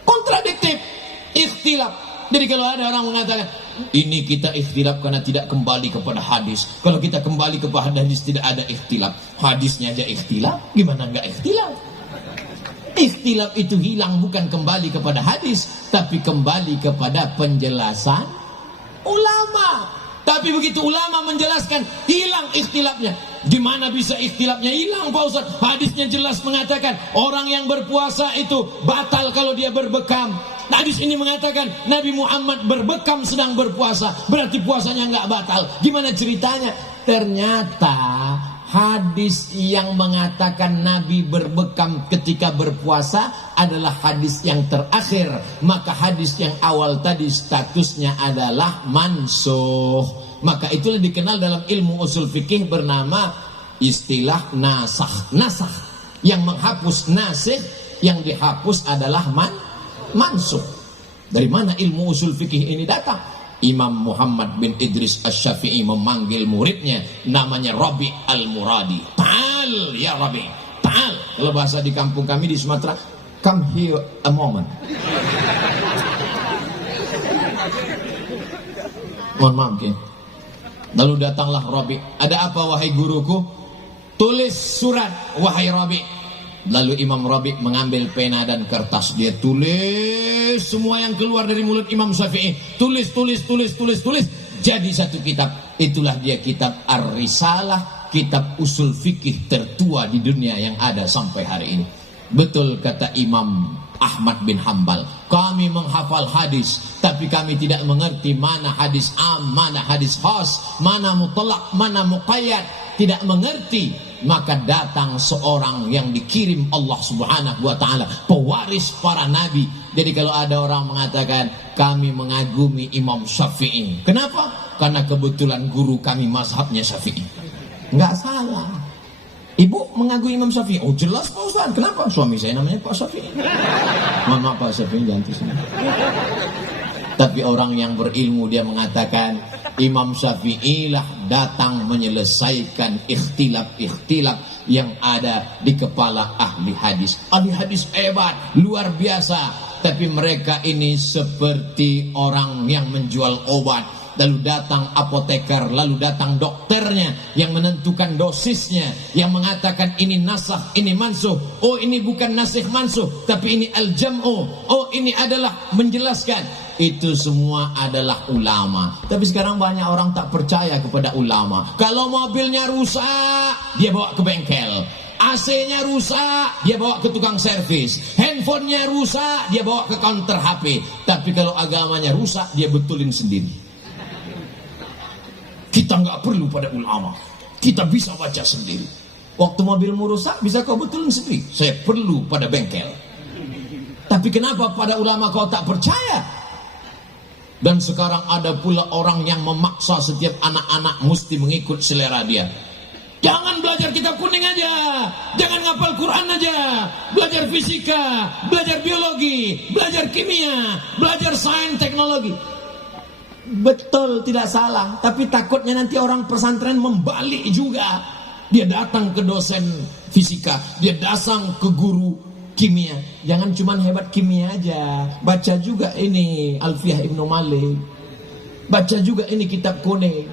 kontradiktif, ikhtilaf. Jadi kalau ada orang mengatakan Ini kita ikhtilaf karena tidak kembali kepada hadis. Kalau kita kembali kepada hadis tidak ada ikhtilaf. Hadisnya aja ikhtilaf, gimana enggak ikhtilaf? Ikhtilaf itu hilang bukan kembali kepada hadis, tapi kembali kepada penjelasan ulama. Tapi begitu ulama menjelaskan, hilang ikhtilafnya. Di mana bisa ikhtilafnya hilang Pak Ustaz? Hadisnya jelas mengatakan orang yang berpuasa itu batal kalau dia berbekam. Hadis ini mengatakan Nabi Muhammad berbekam sedang berpuasa, berarti puasanya nggak batal. Gimana ceritanya? Ternyata hadis yang mengatakan Nabi berbekam ketika berpuasa adalah hadis yang terakhir. Maka hadis yang awal tadi statusnya adalah mansuh. Maka itulah dikenal dalam ilmu usul fikih bernama istilah nasakh. Nasakh yang menghapus nasikh, yang dihapus adalah mansuh. Dari mana ilmu usul fikih ini datang? Imam Muhammad bin Idris Asy-Syafi'i memanggil muridnya namanya Rabi Al-Muradi. Ta'al ya Rabi, ta'al. Kalau bahasa di kampung kami di Sumatera, come here a moment. Mohon maaf ya. Lalu datanglah Rabi. Ada apa wahai guruku? Tulis surat wahai Rabi. Lalu Imam Rabi mengambil pena dan kertas. Dia tulis semua yang keluar dari mulut Imam Syafi'i. Tulis. Jadi satu kitab. Itulah dia kitab Ar-Risalah, kitab usul fikih tertua di dunia yang ada sampai hari ini. Betul kata Imam Ahmad bin Hambal, kami menghafal hadis, tapi kami tidak mengerti mana hadis am, mana hadis khas, mana mutlak, mana muqayyad. Tidak mengerti. Maka datang seorang yang dikirim Allah Subhanahu wa ta'ala, pewaris para nabi. Jadi kalau ada orang mengatakan kami mengagumi Imam Syafi'i, kenapa? Karena kebetulan guru kami mazhabnya Syafi'i. Enggak salah. Ibu mengagumi Imam Syafi'i. Oh jelas Pak Ustaz. Kenapa? Suami saya namanya Pak Syafi'i. Mohon maaf Pak Syafi'i, jangan disini. Tapi orang yang berilmu dia mengatakan Imam Syafi'i lah datang menyelesaikan ikhtilaf-ikhtilaf yang ada di kepala ahli hadis. Ahli hadis hebat, luar biasa. Tapi mereka ini seperti orang yang menjual obat. Lalu datang apoteker, lalu datang dokternya yang menentukan dosisnya, yang mengatakan ini nasakh, ini mansuh. Oh ini bukan nasikh mansuh, tapi ini al-jam'u. Oh ini adalah menjelaskan. Itu semua adalah ulama. Tapi sekarang banyak orang tak percaya kepada ulama. Kalau mobilnya rusak, dia bawa ke bengkel. AC-nya rusak, dia bawa ke tukang servis. Handphonenya rusak, dia bawa ke counter HP. Tapi kalau agamanya rusak, dia betulin sendiri. Kita nggak perlu pada ulama. Kita bisa baca sendiri. Waktu mobilmu rusak, bisa kau betulin sendiri. Saya perlu pada bengkel. Tapi kenapa pada ulama kau tak percaya? Dan sekarang ada pula orang yang memaksa setiap anak-anak mesti mengikut selera dia. Jangan belajar kitab kuning aja, jangan ngapal Quran aja, belajar fisika, belajar biologi, belajar kimia, belajar sains teknologi. Betul, tidak salah. Tapi takutnya nanti orang pesantren membalik juga. Dia datang ke dosen fisika, dia datang ke guru kimia. Jangan cuma hebat kimia aja, baca juga ini Alfiyah Ibnu Malik, baca juga ini kitab kuning.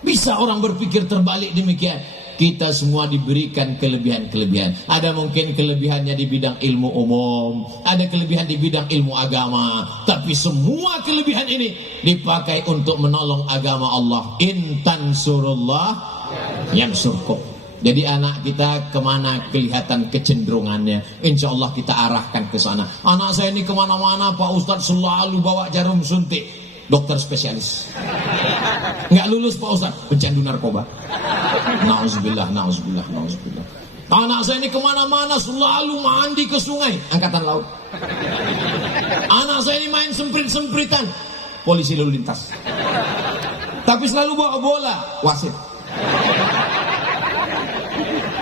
Bisa orang berpikir terbalik demikian. Kita semua diberikan kelebihan-kelebihan. Ada mungkin kelebihannya di bidang ilmu umum, ada kelebihan di bidang ilmu agama. Tapi semua kelebihan ini dipakai untuk menolong agama Allah. In tansurullah yansurkum. Jadi anak kita kemana kelihatan kecenderungannya, insya Allah kita arahkan ke sana. Anak saya ini kemana-mana Pak Ustadz selalu bawa jarum suntik. Dokter spesialis. Nggak lulus Pak Ustadz, pecandu narkoba. Nauzubillah. Anak saya ini kemana-mana selalu mandi ke sungai, angkatan laut. Anak saya ini main semprit-sempritan, polisi lalu lintas. Tapi selalu bawa bola, wasit.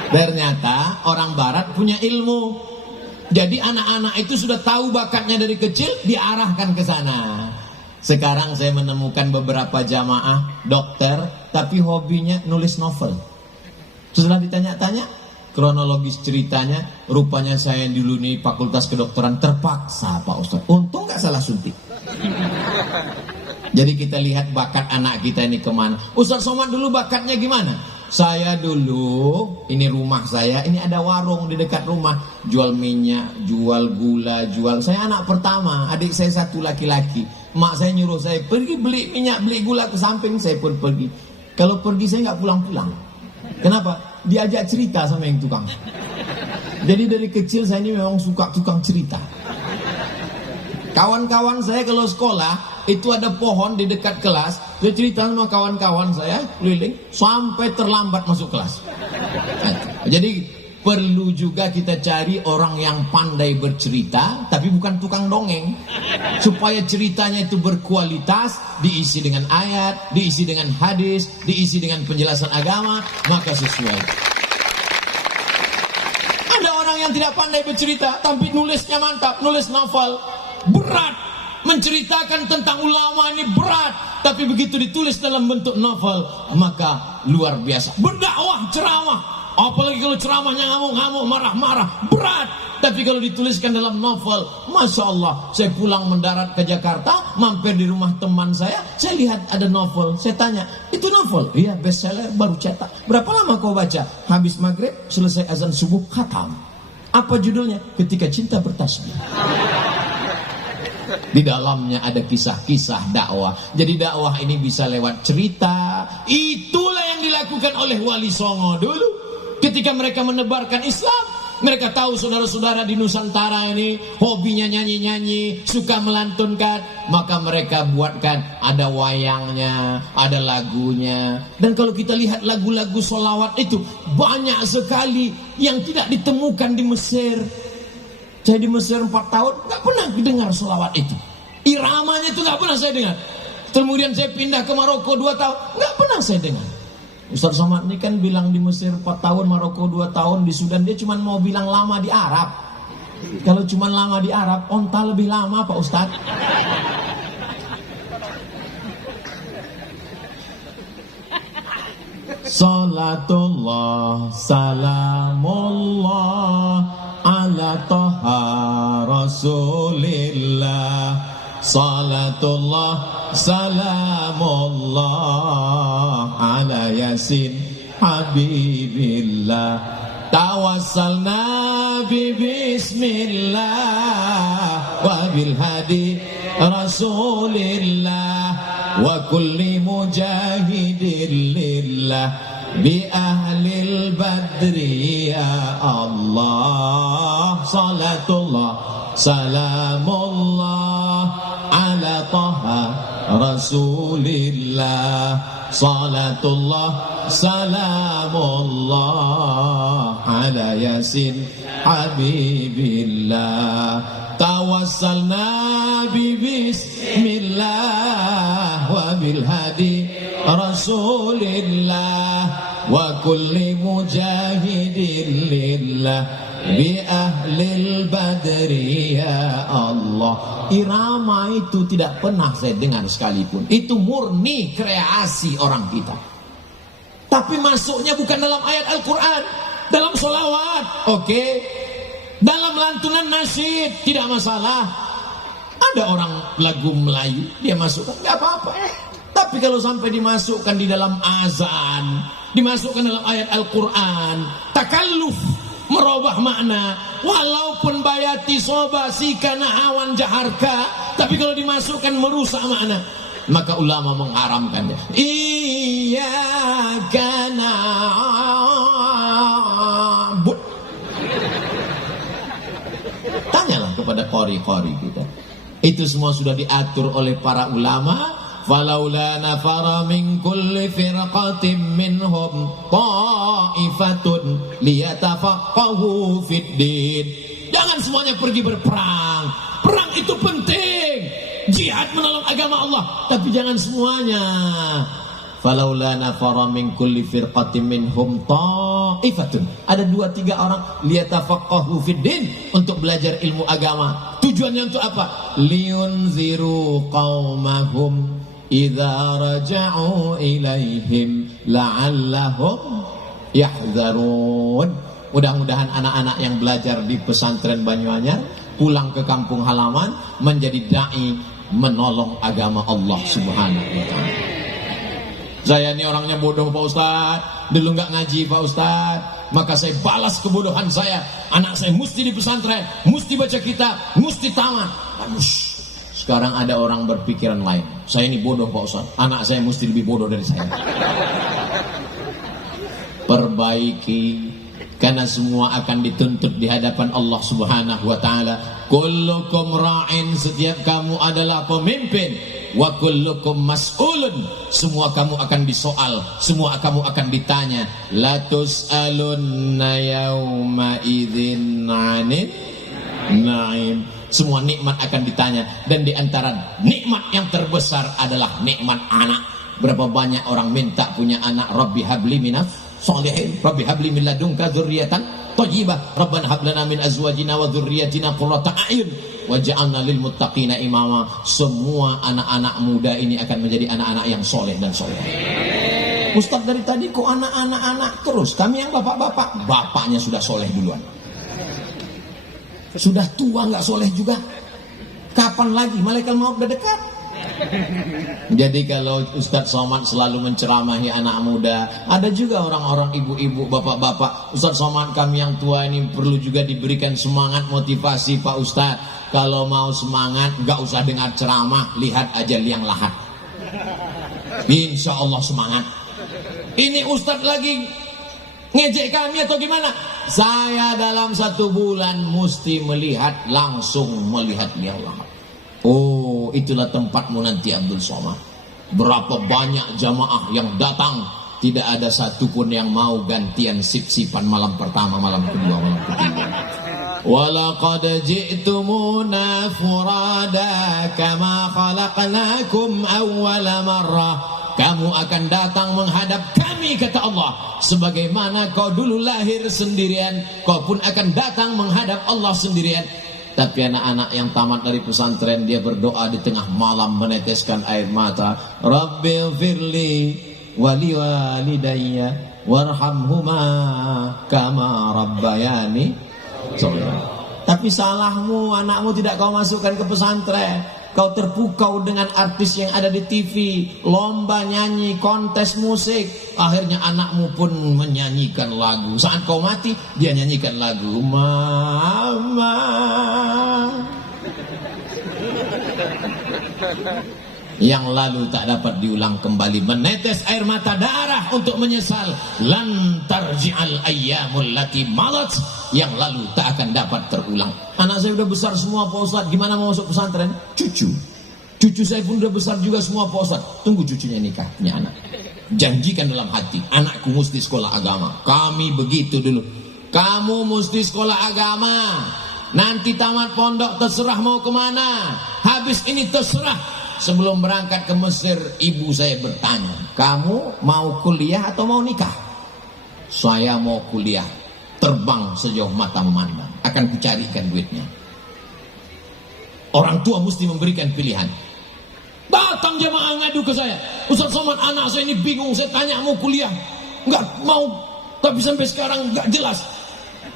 Ternyata orang barat punya ilmu. Jadi anak-anak itu sudah tahu bakatnya dari kecil, diarahkan ke sana. Sekarang saya menemukan beberapa jamaah dokter, tapi hobinya nulis novel. Setelah ditanya-tanya, kronologis ceritanya, rupanya saya dulu nih fakultas kedokteran terpaksa Pak Ustadz. Untung gak salah suntik. Jadi kita lihat bakat anak kita ini kemana. Ustaz Somad dulu bakatnya gimana? Saya dulu, ini rumah saya, ini ada warung di dekat rumah. Jual minyak, jual gula, jual. Saya anak pertama, adik saya satu laki-laki. Mak saya nyuruh saya pergi beli minyak, beli gula ke samping, saya pun pergi. Kalau pergi saya nggak pulang-pulang. Kenapa? Diajak cerita sama yang tukang. Jadi dari kecil saya ini memang suka tukang cerita. Kawan-kawan saya kalau sekolah itu ada pohon di dekat kelas, saya cerita sama kawan-kawan saya keliling sampai terlambat masuk kelas. Jadi perlu juga kita cari orang yang pandai bercerita, tapi bukan tukang dongeng, supaya ceritanya itu berkualitas, diisi dengan ayat, diisi dengan hadis, diisi dengan penjelasan agama, maka sesuai. Ada orang yang tidak pandai bercerita, tapi nulisnya mantap, nulis novel berat, menceritakan tentang ulama ini berat, tapi begitu ditulis dalam bentuk novel maka luar biasa. Berdakwah, ceramah, apalagi kalau ceramahnya ngamuk-ngamuk, marah-marah, berat, tapi kalau dituliskan dalam novel, Masya Allah. Saya pulang mendarat ke Jakarta, mampir di rumah teman saya lihat ada novel, saya tanya, itu novel? Iya, bestseller, baru cetak. Berapa lama kau baca? Habis maghrib, selesai azan subuh, khatam. Apa judulnya? Ketika Cinta Bertasbih. Di dalamnya ada kisah-kisah dakwah. Jadi dakwah ini bisa lewat cerita. Itulah yang dilakukan oleh Wali Songo dulu. Ketika mereka menebarkan Islam, mereka tahu saudara-saudara di Nusantara ini hobinya nyanyi-nyanyi, suka melantunkan, maka mereka buatkan ada wayangnya, ada lagunya. Dan kalau kita lihat lagu-lagu sholawat itu banyak sekali yang tidak ditemukan di Mesir. Saya di Mesir 4 tahun gak pernah dengar sholawat itu. Iramanya itu gak pernah saya dengar. Kemudian saya pindah ke Maroko 2 tahun, gak pernah saya dengar. Ustaz Somad ini kan bilang di Mesir 4 tahun, Maroko 2 tahun, di Sudan dia cuma mau bilang lama di Arab. Kalau cuma lama di Arab, onta lebih lama Pak Ustaz. Salatullah, salamullah ala Taha Rasulillah. Salatullah, salamullah ala Yasin Habibillah. Tawassalna bi bismillah wa bil hadi Rasulillah wa kulli mujahidin lillah bi ahlil badri ya Allah. Salatullah, salamullah ala Taha Rasulillah. Salatullah, salamullah ala Yasin Habibillah. Tawassalna bi bismillah wa bil hadi Rasulillah wa kulli mujahidin lillah bi ahlil badri ya Allah. Irama itu tidak pernah saya dengar sekalipun. Itu murni kreasi orang kita. Tapi masuknya bukan dalam ayat Al-Quran, dalam sholawat, oke. Dalam lantunan nasyid tidak masalah. Ada orang lagu Melayu dia masukkan, nggak apa-apa. Tapi kalau sampai dimasukkan di dalam azan, dimasukkan dalam ayat Al-Quran, takalluf, merubah makna, walaupun bayati soba sikana awan jaharka, tapi kalau dimasukkan merusak makna, maka ulama mengharamkannya. Iyyaka na'budu. Tanyalah kepada qori-qori kita. Itu semua sudah diatur oleh para ulama. Falaula nafara min kulli firqatin minhum ta'ifatun liyatafaqahu fid din. Jangan semuanya pergi berperang. Perang itu penting, jihad menolong agama Allah, tapi jangan semuanya. Falaula nafara min kulli firqatin minhum ta'ifatun. Ada 2-3 orang liyatafaqahu fid din, untuk belajar ilmu agama. Tujuannya untuk apa? Liyunziru qaumahum idza raja'u ilaihim la'allahum yahdzarun. Mudah-mudahan anak-anak yang belajar di pesantren Banyuanyar pulang ke kampung halaman menjadi dai menolong agama Allah Subhanahu wa ta'ala. Saya ini orangnya bodoh Pak Ustadz, dulu nggak ngaji Pak Ustadz, maka saya balas kebodohan saya. Anak saya mesti di pesantren, mesti baca kitab, mesti tamat. Bagus. Sekarang ada orang berpikiran lain. Saya ini bodoh Pak Ustadz, anak saya mesti lebih bodoh dari saya. Perbaiki, karena semua akan dituntut di hadapan Allah Subhanahu wa ta'ala. Kullukum ra'in, setiap kamu adalah pemimpin, wa kullukum mas'ulun, semua kamu akan disoal, semua kamu akan ditanya. La tus'alunna yawma idzin 'anil na'im. Semua nikmat akan ditanya, dan di antara nikmat yang terbesar adalah nikmat anak. Berapa banyak orang minta punya anak? Rabbi habli minas sholihin, Rabbi habli min ladunka dzurriyyatan thayyibah, Rabbana hab lana min azwajina wa dzurriyyatina qurrata a'yun waj'alna lil muttaqina imama. Semua anak-anak muda ini akan menjadi anak-anak yang soleh dan soleh. Ustaz dari tadi kok anak-anak terus? Kami yang bapak-bapak, bapaknya sudah soleh duluan. Sudah tua nggak soleh juga. Kapan lagi? Malaikat maut udah dekat. Jadi kalau Ustadz Somad selalu menceramahi anak muda, ada juga orang-orang ibu-ibu, bapak-bapak. Ustadz Somad, kami yang tua ini perlu juga diberikan semangat, motivasi Pak Ustadz. Kalau mau semangat, nggak usah dengar ceramah, lihat aja liang lahat. Insya Allah semangat. Ini Ustadz lagi ngejek kami atau gimana? Saya dalam 1 bulan mesti langsung melihat liang lahat. Oh, itulah tempatmu nanti Abdul Somad. Berapa banyak jamaah yang datang, tidak ada satupun yang mau gantian sip-sipan malam pertama, malam kedua, malam ketiga. Walaqad ji'tumuna furada kama khalaqnakum awwala marrah. Kamu akan datang menghadap kami, kata Allah, sebagaimana kau dulu lahir sendirian, kau pun akan datang menghadap Allah sendirian. Tapi anak-anak yang tamat dari pesantren, dia berdoa di tengah malam meneteskan air mata. Rabbighfirli wali walidayya warhamhuma kama rabbayani shaghira. Tapi salahmu, anakmu tidak kau masukkan ke pesantren. Kau terpukau dengan artis yang ada di TV, lomba nyanyi, kontes musik. Akhirnya anakmu pun menyanyikan lagu. Saat kau mati, dia nyanyikan lagu Mama. Yang lalu tak dapat diulang kembali, menetes air mata darah untuk menyesal. Lan tarji'al ayyamul lati malat, yang lalu tak akan dapat terulang. Anak saya udah besar semua Pak Ustadz, gimana mau masuk pesantren? Cucu saya pun udah besar juga semua Pak Ustadz. Tunggu cucunya nikah, punya anak. Janjikan dalam hati, anakku mesti sekolah agama. Kami begitu dulu. Kamu mesti sekolah agama. Nanti tamat pondok terserah mau kemana. Habis ini terserah. Sebelum berangkat ke Mesir, ibu saya bertanya, kamu mau kuliah atau mau nikah? Saya mau kuliah, terbang sejauh mata memandang, akan kucarikan duitnya. Orang tua mesti memberikan pilihan. Datang jamaah ngadu ke saya, Ustaz Somad, anak saya ini bingung, saya tanya mau kuliah, nggak mau, tapi sampai sekarang nggak jelas.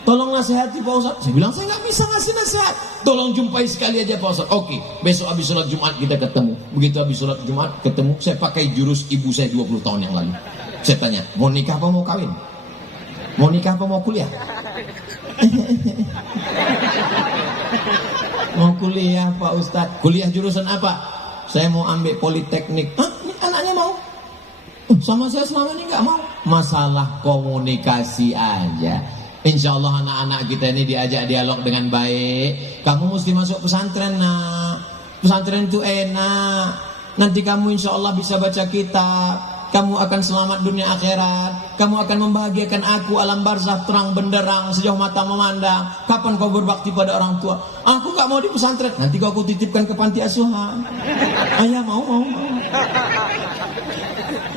Tolong nasihati Pak Ustadz. Saya bilang saya nggak bisa ngasih nasihat. Tolong jumpai sekali aja Pak Ustadz. Oke, besok habis sholat Jumat kita ketemu. Begitu habis sholat Jumat ketemu, saya pakai jurus ibu saya 20 tahun yang lalu. Saya tanya, mau nikah apa mau kawin? Mau nikah apa mau kuliah? Mau kuliah Pak Ustadz. Kuliah jurusan apa? Saya mau ambil politeknik. Hah? Ini anaknya mau? Sama saya selama ini nggak mau. Masalah komunikasi aja. Insya Allah anak-anak kita ini diajak dialog dengan baik. Kamu mesti masuk pesantren nak. Pesantren itu enak. Nanti kamu insya Allah bisa baca kitab. Kamu akan selamat dunia akhirat. Kamu akan membahagiakan aku alam barzakh terang benderang sejauh mata memandang. Kapan kau berbakti pada orang tua? Aku gak mau di pesantren. Nanti kau aku titipkan ke panti asuhan. Ayah mau.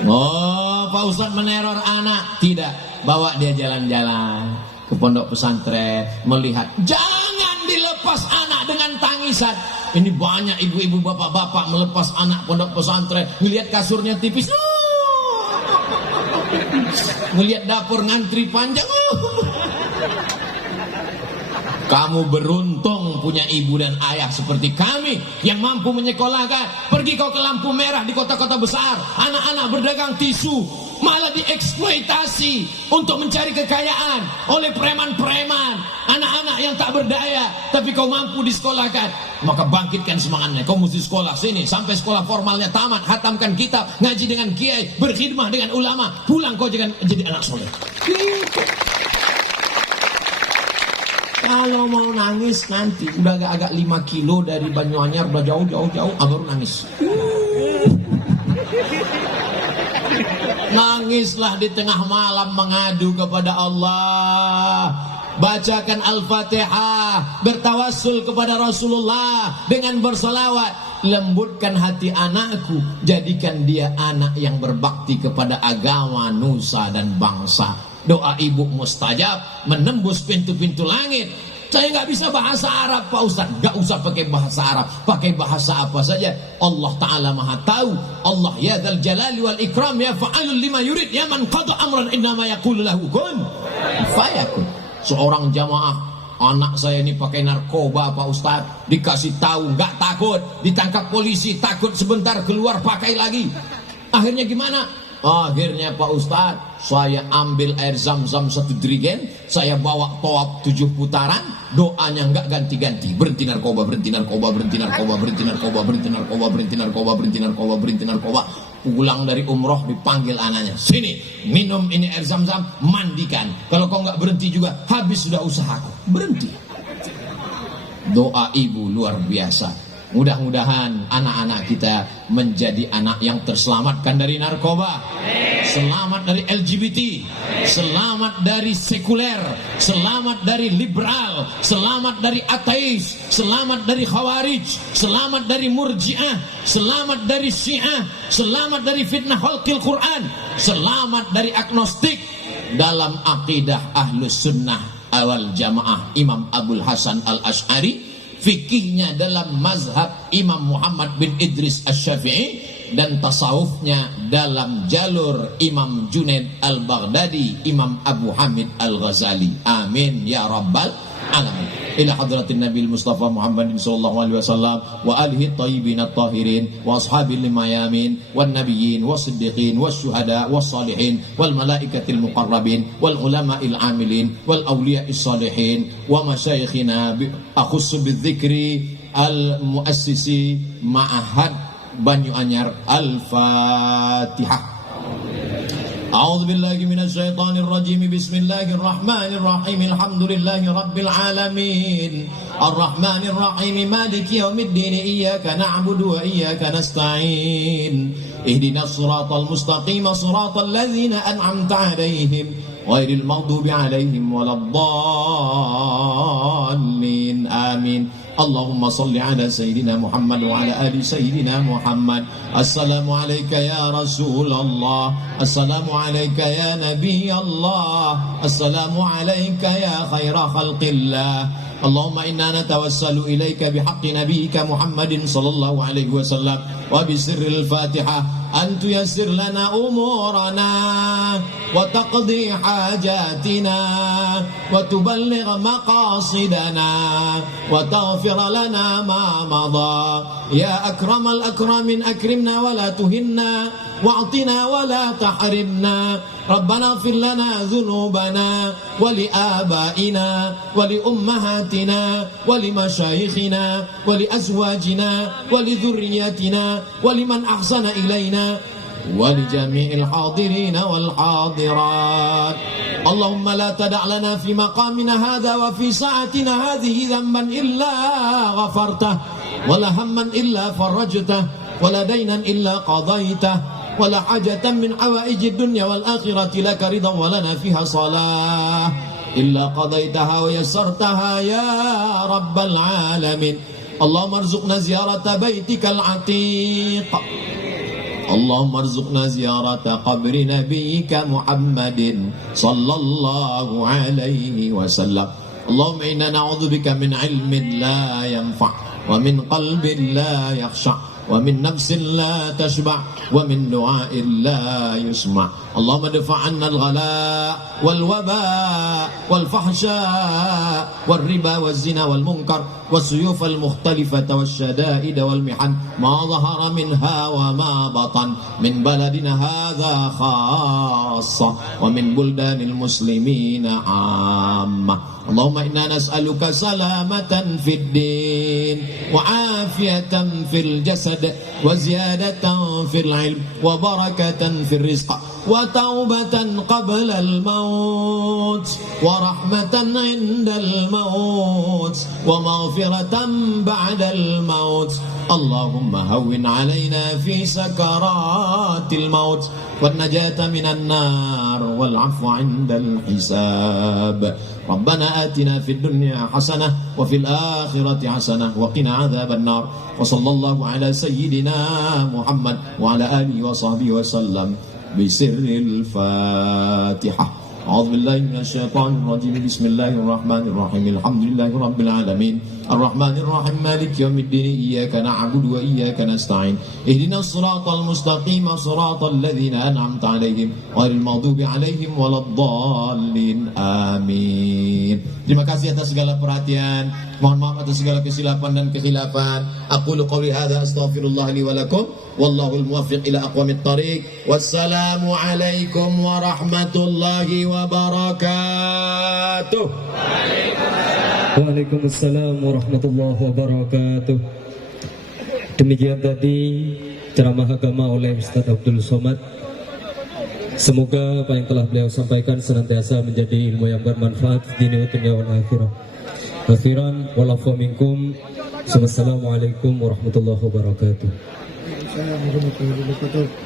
Oh, Pak Ustadz meneror anak. Tidak, bawa dia jalan-jalan ke pondok pesantren, melihat. Jangan dilepas anak dengan tangisan. Ini banyak ibu-ibu bapak-bapak melepas anak pondok pesantren, melihat kasurnya tipis, melihat dapur ngantri panjang. Kamu beruntung punya ibu dan ayah seperti kami yang mampu menyekolahkan, pergi kau ke lampu merah di kota-kota besar, anak-anak berdagang tisu malah dieksploitasi untuk mencari kekayaan oleh preman-preman, anak-anak yang tak berdaya, tapi kau mampu disekolahkan, maka bangkitkan semangatnya. Kau mesti sekolah sini sampai sekolah formalnya tamat, hatamkan kitab, ngaji dengan kiai, berkhidmah dengan ulama, pulang kau jangan jadi anak soleh. Kalau mau nangis nanti udah agak 5 kilo dari Banyuanyar, udah jauh baru nangis. Nangislah di tengah malam mengadu kepada Allah. Bacakan Al-Fatihah, bertawassul kepada Rasulullah dengan bersalawat. Lembutkan hati anakku, jadikan dia anak yang berbakti kepada agama, nusa dan bangsa. Doa ibu mustajab, menembus pintu-pintu langit. Saya nggak bisa bahasa Arab Pak Ustaz. Nggak usah pakai bahasa Arab, pakai bahasa apa saja. Allah Ta'ala maha tahu. Allah ya dzal jalali wal ikram ya fa'alul lima yurid ya man qada amran innama yaqulu lahu kun fayakun. Seorang jamaah, anak saya ini pakai narkoba Pak Ustaz, dikasih tahu nggak takut, ditangkap polisi takut, sebentar keluar pakai lagi. Akhirnya gimana? Akhirnya Pak Ustaz, saya ambil air zam-zam 1 jerigen, saya bawa tawaf 7 putaran, doanya nggak ganti-ganti. Berhenti narkoba, berhenti narkoba, berhenti narkoba, berhenti narkoba, berhenti narkoba, berhenti narkoba, berhenti narkoba, berhenti narkoba. Pulang dari umroh dipanggil anaknya, sini minum ini air zam-zam, mandikan. Kalau kau nggak berhenti juga, habis sudah usahaku. Berhenti. Doa ibu luar biasa. Mudah-mudahan anak-anak kita menjadi anak yang terselamatkan dari narkoba, selamat dari LGBT, selamat dari sekuler, selamat dari liberal, selamat dari ateis, selamat dari khawarij, selamat dari murji'ah, selamat dari syiah, selamat dari fitnah khalqil Quran, selamat dari agnostik. Dalam akidah ahlus sunnah awal jamaah Imam Abul Hasan al-Ash'ari, fikihnya dalam mazhab Imam Muhammad bin Idris Asy-Syafi'i, dan tasawufnya dalam jalur Imam Junaid al-Baghdadi, Imam Abu Hamid al-Ghazali. Amin ya rabbal alamin. Ila hadratin Nabi Mustafa Muhammadin sallallahu alaihi wasallam wa alihi thayyibin at-tahirin wa ashabil mayamin wan nabiyyin was-siddiqin wasyuhada was-salihin wal malaikatil muqarrabin wal ulama'il amilin wal awliya'is salihin wa masyayikhina akhussu bidzikri al-muassisi ma'ahad Banyuanyar. Al-Fatihah. أعوذ بالله من الشيطان الرجيم بسم الله الرحمن الرحيم الحمد لله رب العالمين الرحمن الرحيم مالك يوم الدين إياك نعبد وإياك نستعين اهدنا الصراط المستقيم صراط الذين أنعمت عليهم غير المغضوب عليهم ولا الضالين آمين اللهم صل على سيدنا محمد وعلى آل سيدنا محمد. السلام عليك يا رسول الله، السلام عليك يا نبي الله، السلام عليك يا خير خلق الله. اللهم إنا نتوسل إليك بحق نبيك محمد صلى الله عليه وسلم وبسر الفاتحة أن تيسر لنا أمورنا وتقضي حاجاتنا وتبلغ مقاصدنا وتغفر لنا ما مضى. يا أكرم الأكرمين أكرمنا ولا تهنا واعطنا ولا تحرمنا. ربنا اغفر لنا ذنوبنا ولآبائنا ولأمهاتنا ولمشايخنا ولأزواجنا ولذرياتنا ولمن أحسن إلينا ولجميع الحاضرين والحاضرات. اللهم لا تدع لنا في مقامنا هذا وفي ساعتنا هذه ذنبا إلا غفرته ولا هما إلا فرجته ولا دينا إلا قضيته ولا حاجة من حوائج الدنيا والآخرة لك رضا ولنا فيها صلاة إلا قضيتها ويسرتها يا رب العالمين. اللهم ارزقنا زيارة بيتك العتيق، اللهم ارزقنا زيارة قبر نبيك محمد صلى الله عليه وسلم. اللهم إنا نعوذ بك من علم لا ينفع ومن قلب لا يخشع ومن نفس لا تشبع ومن دعاء لا يسمع اللهم ادفع عنا الغلاء والوباء والفحشاء والربا والزنا والمنكر والسيوف المختلفة والشدائد والمحن ما ظهر منها وما بطن من بلدنا هذا خاصة ومن بلدان المسلمين عامة. اللهم إنا نسألك سلامة في الدين وعافية في الجسد وزيادة في العلم وبركة في الرزق وتوبة قبل الموت ورحمة عند الموت ومغفرة بعد الموت. اللهم هون علينا في سكرات الموت والنجاة من النار والعفو عند الحساب. ربنا آتنا في الدنيا حسنة وفي الآخرة حسنة وقنا عذاب النار. وصلى الله على سيدنا محمد وعلى آله وصحبه وسلم بسر الفاتحة. أعوذ بالله من الشيطان الرجيم. بسم الله الرحمن الرحيم. الحمد لله رب العالمين الرحمن الرحيم مالك يوم الدين إياك نعبد وإياك نستعين اهدنا الصراط المستقيم صراط الذين أنعمت عليهم غير المغضوب عليهم ولا الضالين آمين. Terima kasih atas segala perhatian. Mohon maaf atas segala kesilapan dan kekhilafan. Aqulu qouli hadza astaghfirullah li wa lakum wallahul muwaffiq ila aqwamit thariq. Wassalamu alaikum warahmatullahi wabarakatuh. Waalaikumsalam warahmatullahi wabarakatuh. Demikian tadi ceramah agama oleh Ustaz Abdul Somad. Semoga apa yang telah beliau sampaikan senantiasa menjadi ilmu yang bermanfaat di dunia wal akhirah. Akhiran walafu minkum. Wassalamualaikum warahmatullahi wabarakatuh. Assalamualaikum warahmatullahi wabarakatuh.